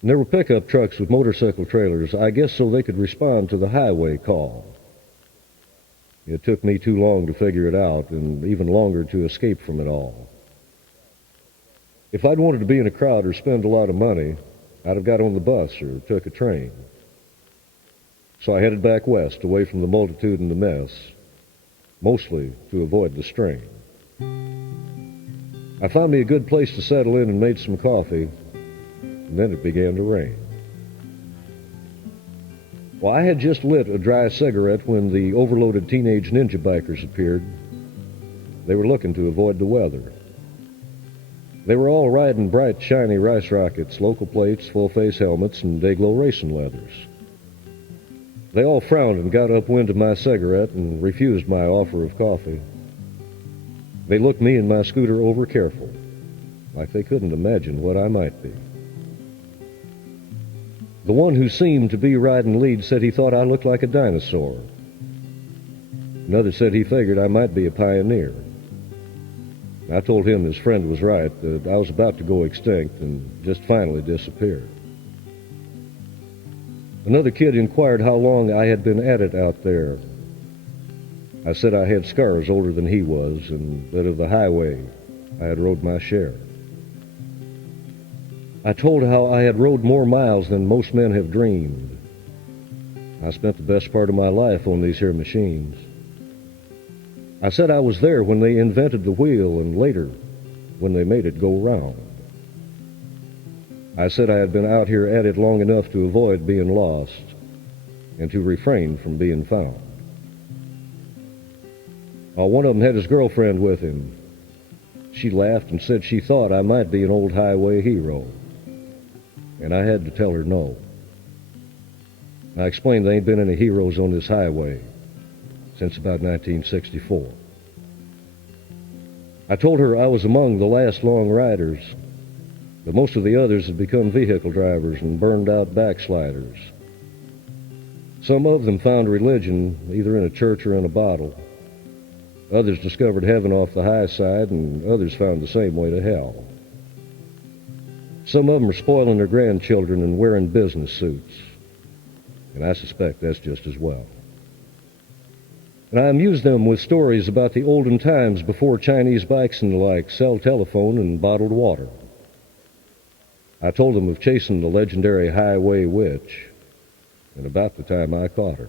And there were pickup trucks with motorcycle trailers, I guess so they could respond to the highway call. It took me too long to figure it out, and even longer to escape from it all. If I'd wanted to be in a crowd or spend a lot of money, I'd have got on the bus or took a train. So I headed back west, away from the multitude and the mess, mostly to avoid the strain. I found me a good place to settle in and made some coffee, and then it began to rain. Well, I had just lit a dry cigarette when the overloaded teenage ninja bikers appeared. They were looking to avoid the weather. They were all riding bright, shiny rice rockets, local plates, full-face helmets, and day-glow racing leathers. They all frowned and got upwind of my cigarette and refused my offer of coffee. They looked me and my scooter over careful, like they couldn't imagine what I might be. The one who seemed to be riding lead said he thought I looked like a dinosaur. Another said he figured I might be a pioneer. I told him his friend was right, that I was about to go extinct and just finally disappear. Another kid inquired how long I had been at it out there. I said I had scars older than he was, and that of the highway I had rode my share. I told how I had rode more miles than most men have dreamed. I spent the best part of my life on these here machines. I said I was there when they invented the wheel and later when they made it go round. I said I had been out here at it long enough to avoid being lost and to refrain from being found. One of them had his girlfriend with him. She laughed and said she thought I might be an old highway hero, and I had to tell her no. I explained there ain't been any heroes on this highway since about 1964. I told her I was among the last long riders, but most of the others had become vehicle drivers and burned-out backsliders. Some of them found religion either in a church or in a bottle. Others discovered heaven off the high side, and others found the same way to hell. Some of them are spoiling their grandchildren and wearing business suits, and I suspect that's just as well. And I amused them with stories about the olden times before Chinese bikes and the like, cell telephone, and bottled water. I told them of chasing the legendary highway witch, and about the time I caught her.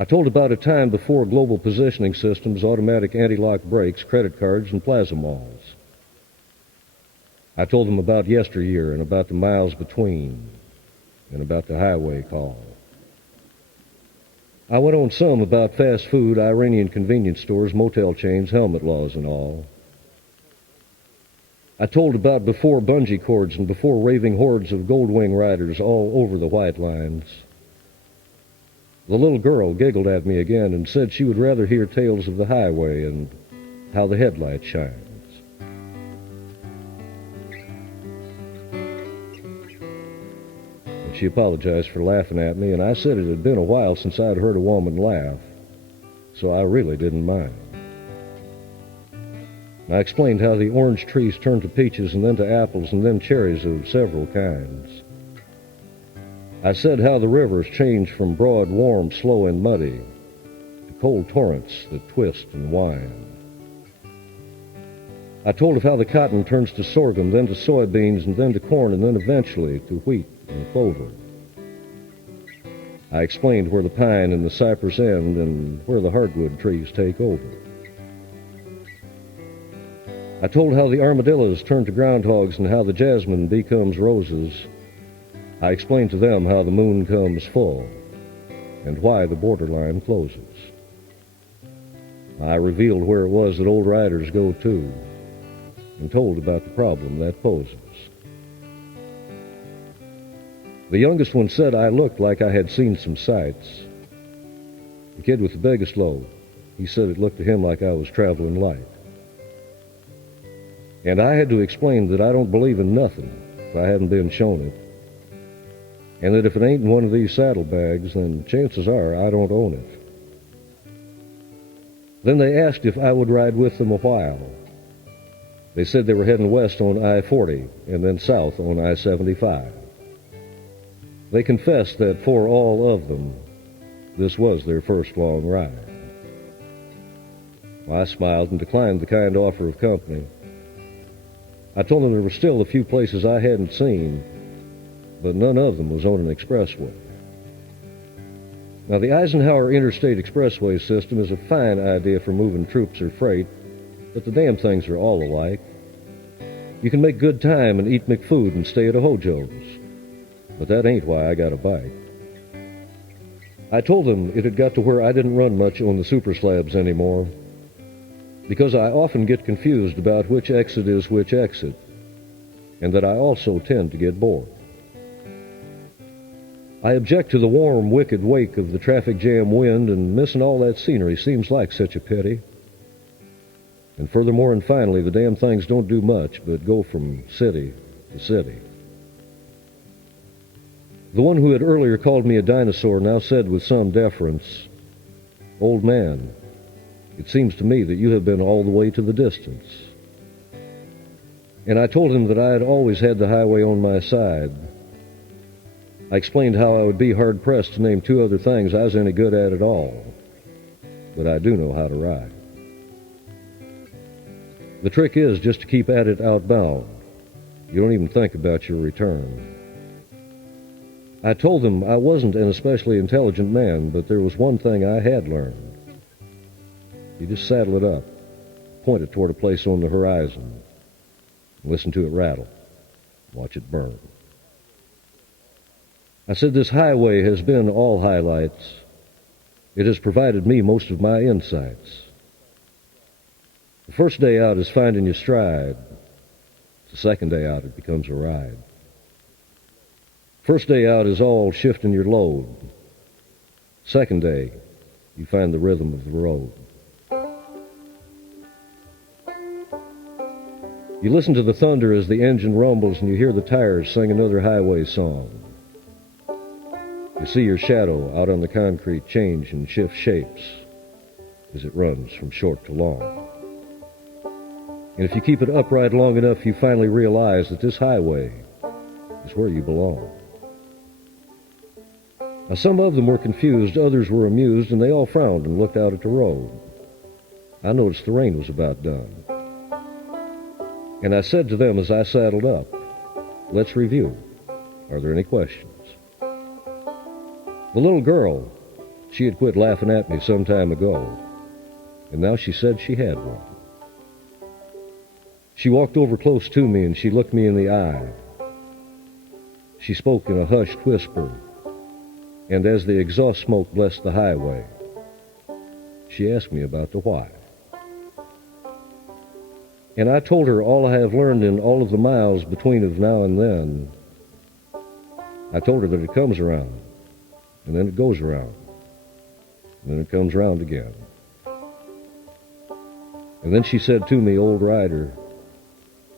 I told about a time before global positioning systems, automatic anti-lock brakes, credit cards, and plaza malls. I told them about yesteryear and about the miles between and about the highway call. I went on some about fast food, Iranian convenience stores, motel chains, helmet laws, and all. I told about before bungee cords and before raving hordes of gold-wing riders all over the white lines. The little girl giggled at me again and said she would rather hear tales of the highway and how the headlight shines. And she apologized for laughing at me, and I said it had been a while since I'd heard a woman laugh, so I really didn't mind. I explained how the orange trees turned to peaches and then to apples and then cherries of several kinds. I said how the rivers changed from broad, warm, slow, and muddy to cold torrents that twist and wind. I told of how the cotton turns to sorghum, then to soybeans, and then to corn, and then eventually to wheat and clover. I explained where the pine and the cypress end and where the hardwood trees take over. I told how the armadillos turn to groundhogs and how the jasmine becomes roses. I explained to them how the moon comes full and why the borderline closes. I revealed where it was that old riders go to and told about the problem that poses. The youngest one said I looked like I had seen some sights. The kid with the biggest load, he said it looked to him like I was traveling light. And I had to explain that I don't believe in nothing if I haven't been shown it, and that if it ain't in one of these saddlebags, then chances are I don't own it. Then they asked if I would ride with them a while. They said they were heading west on I-40 and then south on I-75. They confessed that for all of them, this was their first long ride. I smiled and declined the kind offer of company. I told them there were still a few places I hadn't seen, but none of them was on an expressway. Now, the Eisenhower Interstate Expressway system is a fine idea for moving troops or freight, but the damn things are all alike. You can make good time and eat McFood and stay at a Hojo's, but that ain't why I got a bike. I told them it had got to where I didn't run much on the super slabs anymore, because I often get confused about which exit is which exit, and that I also tend to get bored. I object to the warm, wicked wake of the traffic jam wind, and missing all that scenery seems like such a pity. And furthermore and finally, the damn things don't do much but go from city to city. The one who had earlier called me a dinosaur now said with some deference, "Old man, it seems to me that you have been all the way to the distance." And I told him that I had always had the highway on my side. I explained how I would be hard-pressed to name two other things I was any good at all, but I do know how to ride. The trick is just to keep at it outbound. You don't even think about your return. I told them I wasn't an especially intelligent man, but there was one thing I had learned. You just saddle it up, point it toward a place on the horizon, and listen to it rattle, watch it burn. I said this highway has been all highlights. It has provided me most of my insights. The first day out is finding your stride. The second day out, it becomes a ride. First day out is all shifting your load. Second day, you find the rhythm of the road. You listen to the thunder as the engine rumbles, and you hear the tires sing another highway song. You see your shadow out on the concrete change and shift shapes as it runs from short to long. And if you keep it upright long enough, you finally realize that this highway is where you belong. Now, some of them were confused, others were amused, and they all frowned and looked out at the road. I noticed the rain was about done. And I said to them as I saddled up, "Let's review. Are there any questions?" The little girl, She had quit laughing at me some time ago, and now she said she had one. She walked over close to me and she looked me in the eye. She spoke in a hushed whisper, and as the exhaust smoke blessed the highway, she asked me about the why. And I told her all I have learned in all of the miles between of now and then. I told her that it comes around, and then it goes around, and then it comes around again. And then she said to me, "Old rider,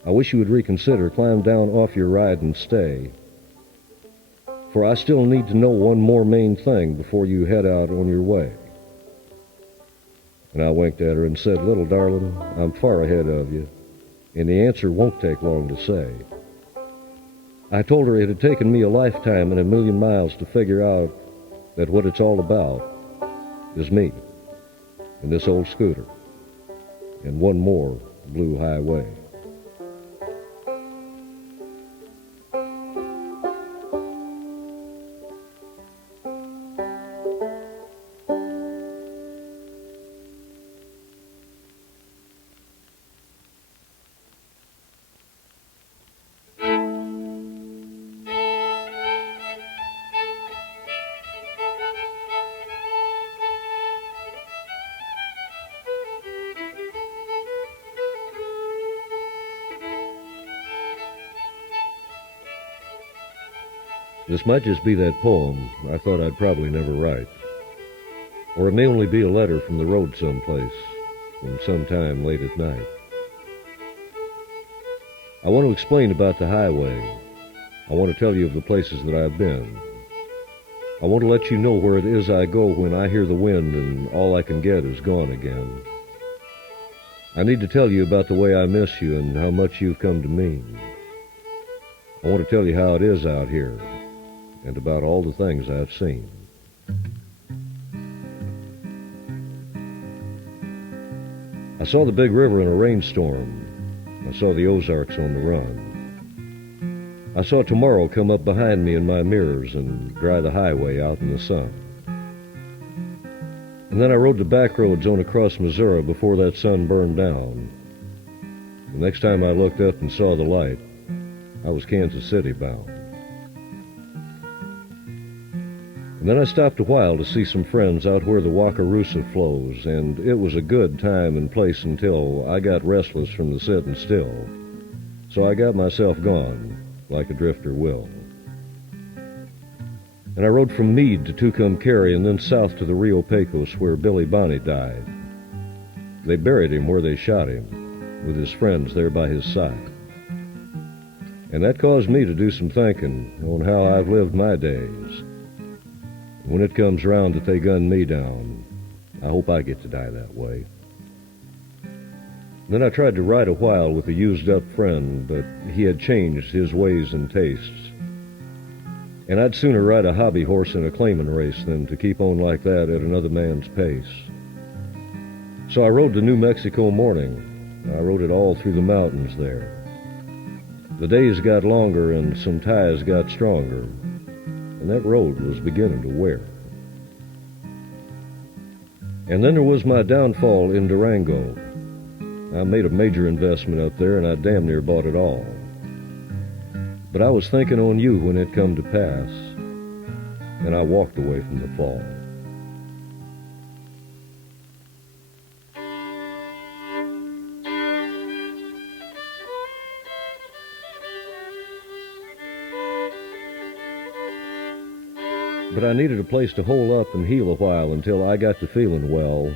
I wish you would reconsider, climb down off your ride and stay. For I still need to know one more main thing before you head out on your way." And I winked at her and said, "Little darling, I'm far ahead of you, and the answer won't take long to say." I told her it had taken me a lifetime and 1,000,000 miles to figure out that what it's all about is me and this old scooter and one more blue highway. This might just be that poem I thought I'd probably never write. Or it may only be a letter from the road someplace, from sometime late at night. I want to explain about the highway. I want to tell you of the places that I've been. I want to let you know where it is I go when I hear the wind and all I can get is gone again. I need to tell you about the way I miss you and how much you've come to mean. I want to tell you how it is out here, and about all the things I've seen. I saw the big river in a rainstorm. I saw the Ozarks on the run. I saw tomorrow come up behind me in my mirrors and dry the highway out in the sun. And then I rode the back roads on across Missouri before that sun burned down. The next time I looked up and saw the light, I was Kansas City bound. And then I stopped a while to see some friends out where the Wakarusa flows, and it was a good time and place until I got restless from the sitting still. So I got myself gone, like a drifter will. And I rode from Meade to Tucumcari and then south to the Rio Pecos where Billy Bonney died. They buried him where they shot him, with his friends there by his side. And that caused me to do some thinking on how I've lived my days. When it comes round that they gun me down, I hope I get to die that way. Then I tried to ride a while with a used-up friend, but he had changed his ways and tastes. And I'd sooner ride a hobby horse in a claiming race than to keep on like that at another man's pace. So I rode to New Mexico morning. I rode it all through the mountains there. The days got longer and some ties got stronger, and that road was beginning to wear. And then there was my downfall in Durango. I made a major investment up there, and I damn near bought it all. But I was thinking on you when it come to pass, and I walked away from the fall. But I needed a place to hole up and heal a while until I got to feeling well.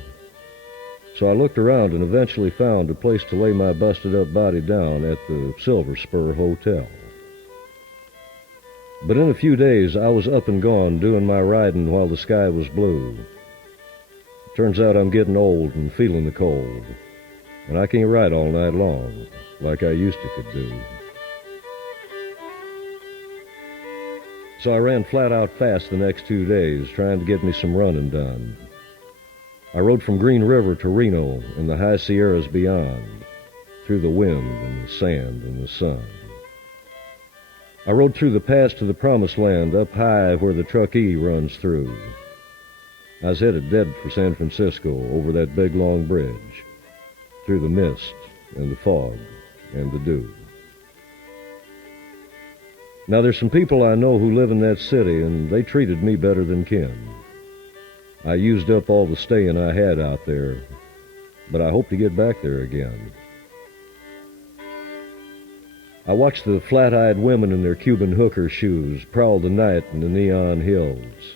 So I looked around and eventually found a place to lay my busted-up body down at the Silver Spur Hotel. But in a few days, I was up and gone doing my riding while the sky was blue. Turns out I'm getting old and feeling the cold, and I can't ride all night long like I used to could do. So I ran flat out fast the next 2 days, trying to get me some running done. I rode from Green River to Reno and the high Sierras beyond, through the wind and the sand and the sun. I rode through the pass to the promised land, up high where the Truckee runs through. I was headed dead for San Francisco over that big long bridge, through the mist and the fog and the dew. Now there's some people I know who live in that city, and they treated me better than kin. I used up all the staying I had out there, but I hope to get back there again. I watched the flat-eyed women in their Cuban hooker shoes prowl the night in the neon hills.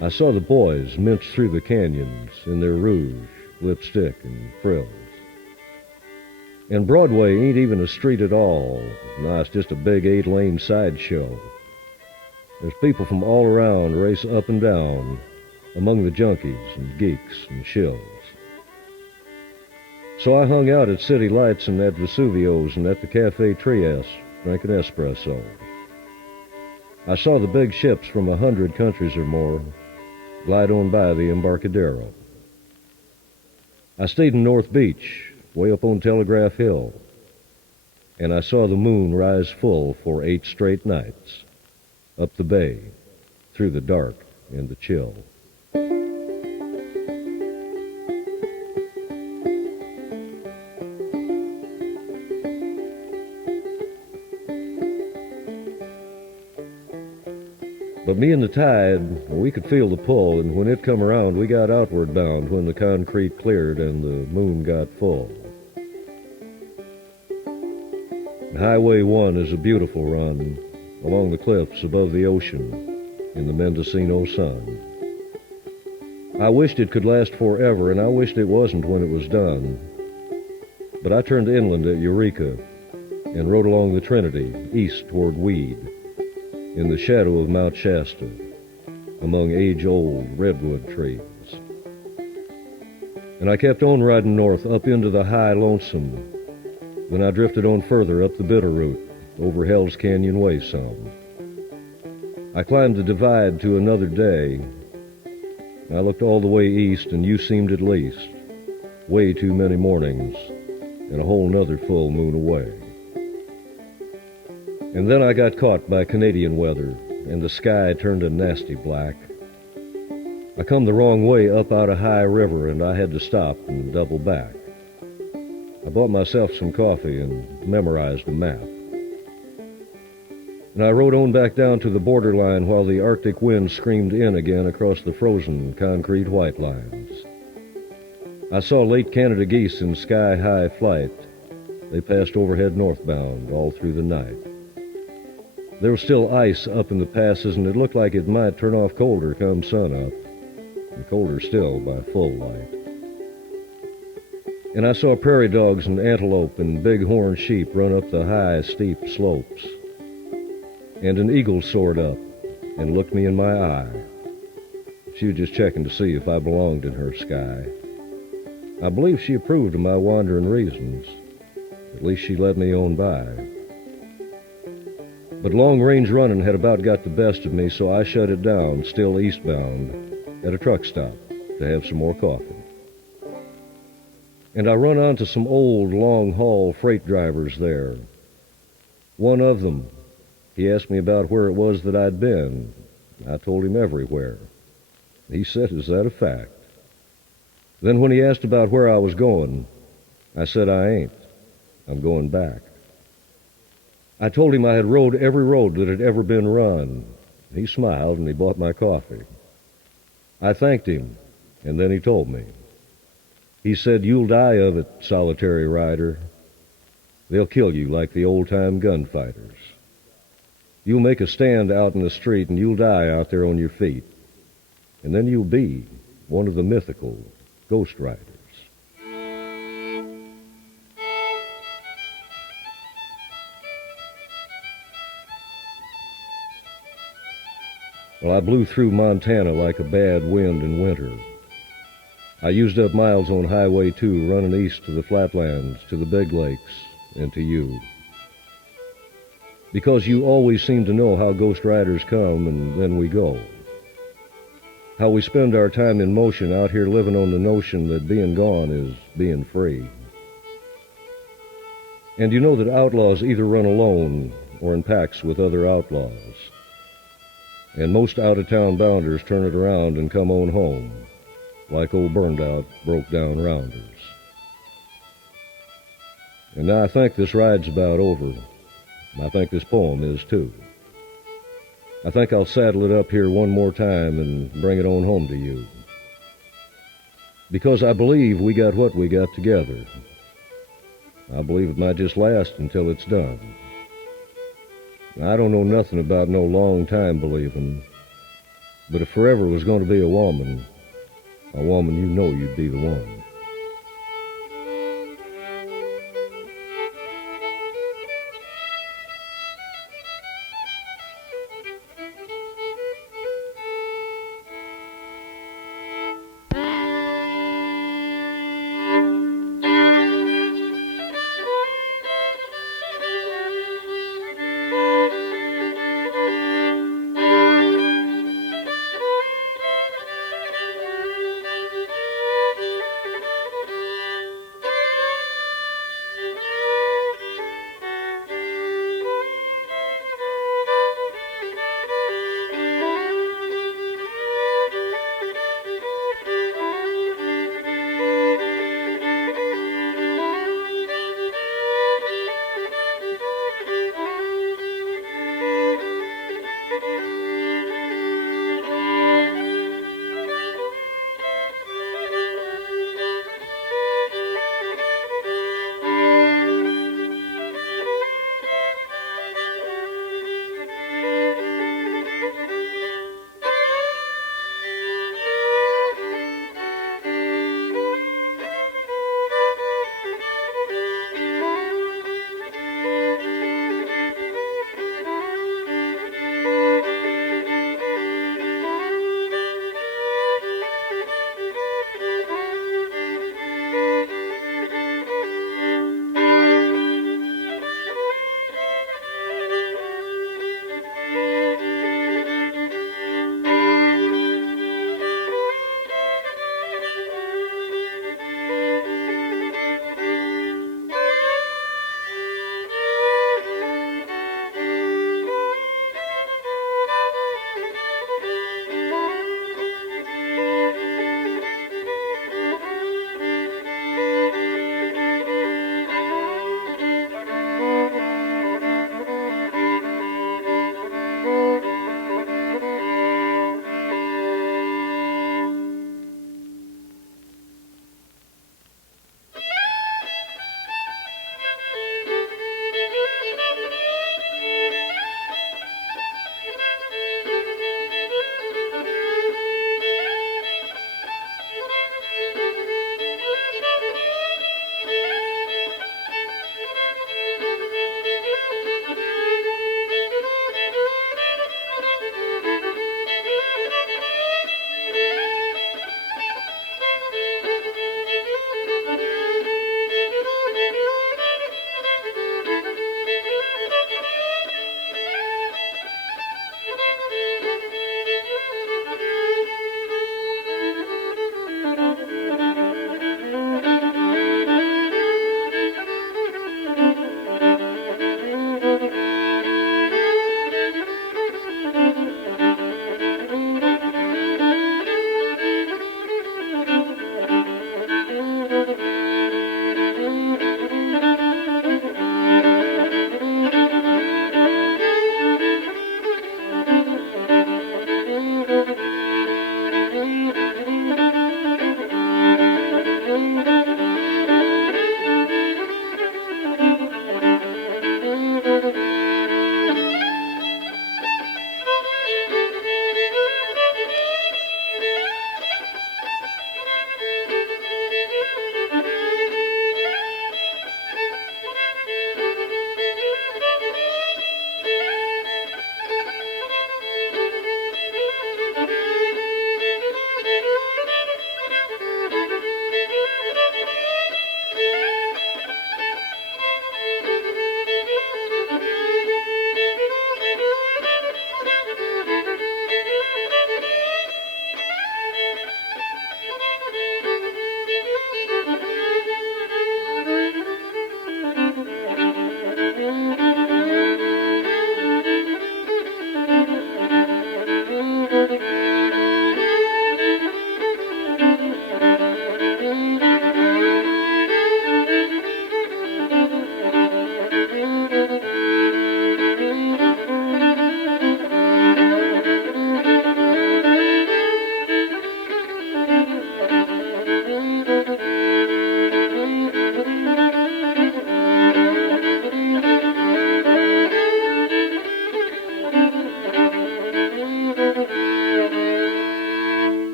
I saw the boys mince through the canyons in their rouge, lipstick, and frills. And Broadway ain't even a street at all. No, it's just a big 8-lane sideshow. There's people from all around race up and down among the junkies and geeks and shills. So I hung out at City Lights and at Vesuvio's and at the Cafe Trieste, drinking espresso. I saw the big ships from 100 countries or more glide on by the Embarcadero. I stayed in North Beach, way up on Telegraph Hill, and I saw the moon rise full for 8 straight nights, up the bay, through the dark and the chill. But me and the tide, we could feel the pull, and when it come around, we got outward bound when the concrete cleared and the moon got full. Highway 1 is a beautiful run along the cliffs above the ocean in the Mendocino sun. I wished it could last forever, and I wished it wasn't when it was done. But I turned inland at Eureka and rode along the Trinity, east toward Weed, in the shadow of Mount Shasta, among age-old redwood trees. And I kept on riding north up into the high Lonesome. Then I drifted on further up the Bitterroot, over Hell's Canyon Way some. I climbed the divide to another day. I looked all the way east, and you seemed at least way too many mornings and a whole nother full moon away. And then I got caught by Canadian weather, and the sky turned a nasty black. I come the wrong way up out of High River, and I had to stop and double back. I bought myself some coffee and memorized a map. And I rode on back down to the borderline while the Arctic wind screamed in again across the frozen concrete white lines. I saw late Canada geese in sky-high flight. They passed overhead northbound all through the night. There was still ice up in the passes, and it looked like it might turn off colder come sunup, and colder still by full light. And I saw prairie dogs and antelope and bighorn sheep run up the high, steep slopes. And an eagle soared up and looked me in my eye. She was just checking to see if I belonged in her sky. I believe she approved of my wandering reasons. At least she let me on by. But long-range running had about got the best of me, so I shut it down, still eastbound, at a truck stop to have some more coffee. And I run onto some old, long-haul freight drivers there. One of them, he asked me about where it was that I'd been. I told him everywhere. He said, "Is that a fact?" Then when he asked about where I was going, I said, "I ain't. I'm going back." I told him I had rode every road that had ever been run. He smiled and he bought my coffee. I thanked him, and then he told me. He said, "You'll die of it, solitary rider. They'll kill you like the old-time gunfighters. You'll make a stand out in the street, and you'll die out there on your feet. And then you'll be one of the mythical ghost riders." Well, I blew through Montana like a bad wind in winter. I used up miles on Highway 2 running east to the flatlands, to the big lakes, and to you. Because you always seem to know how ghost riders come and then we go. How we spend our time in motion out here living on the notion that being gone is being free. And you know that outlaws either run alone or in packs with other outlaws. And most out-of-town bounders turn it around and come on home, like old burned-out, broke-down rounders. And now I think this ride's about over. I think this poem is too. I think I'll saddle it up here one more time and bring it on home to you. Because I believe we got what we got together. I believe it might just last until it's done. I don't know nothing about no long time believing, but if forever was going to be a woman you know you'd be the one.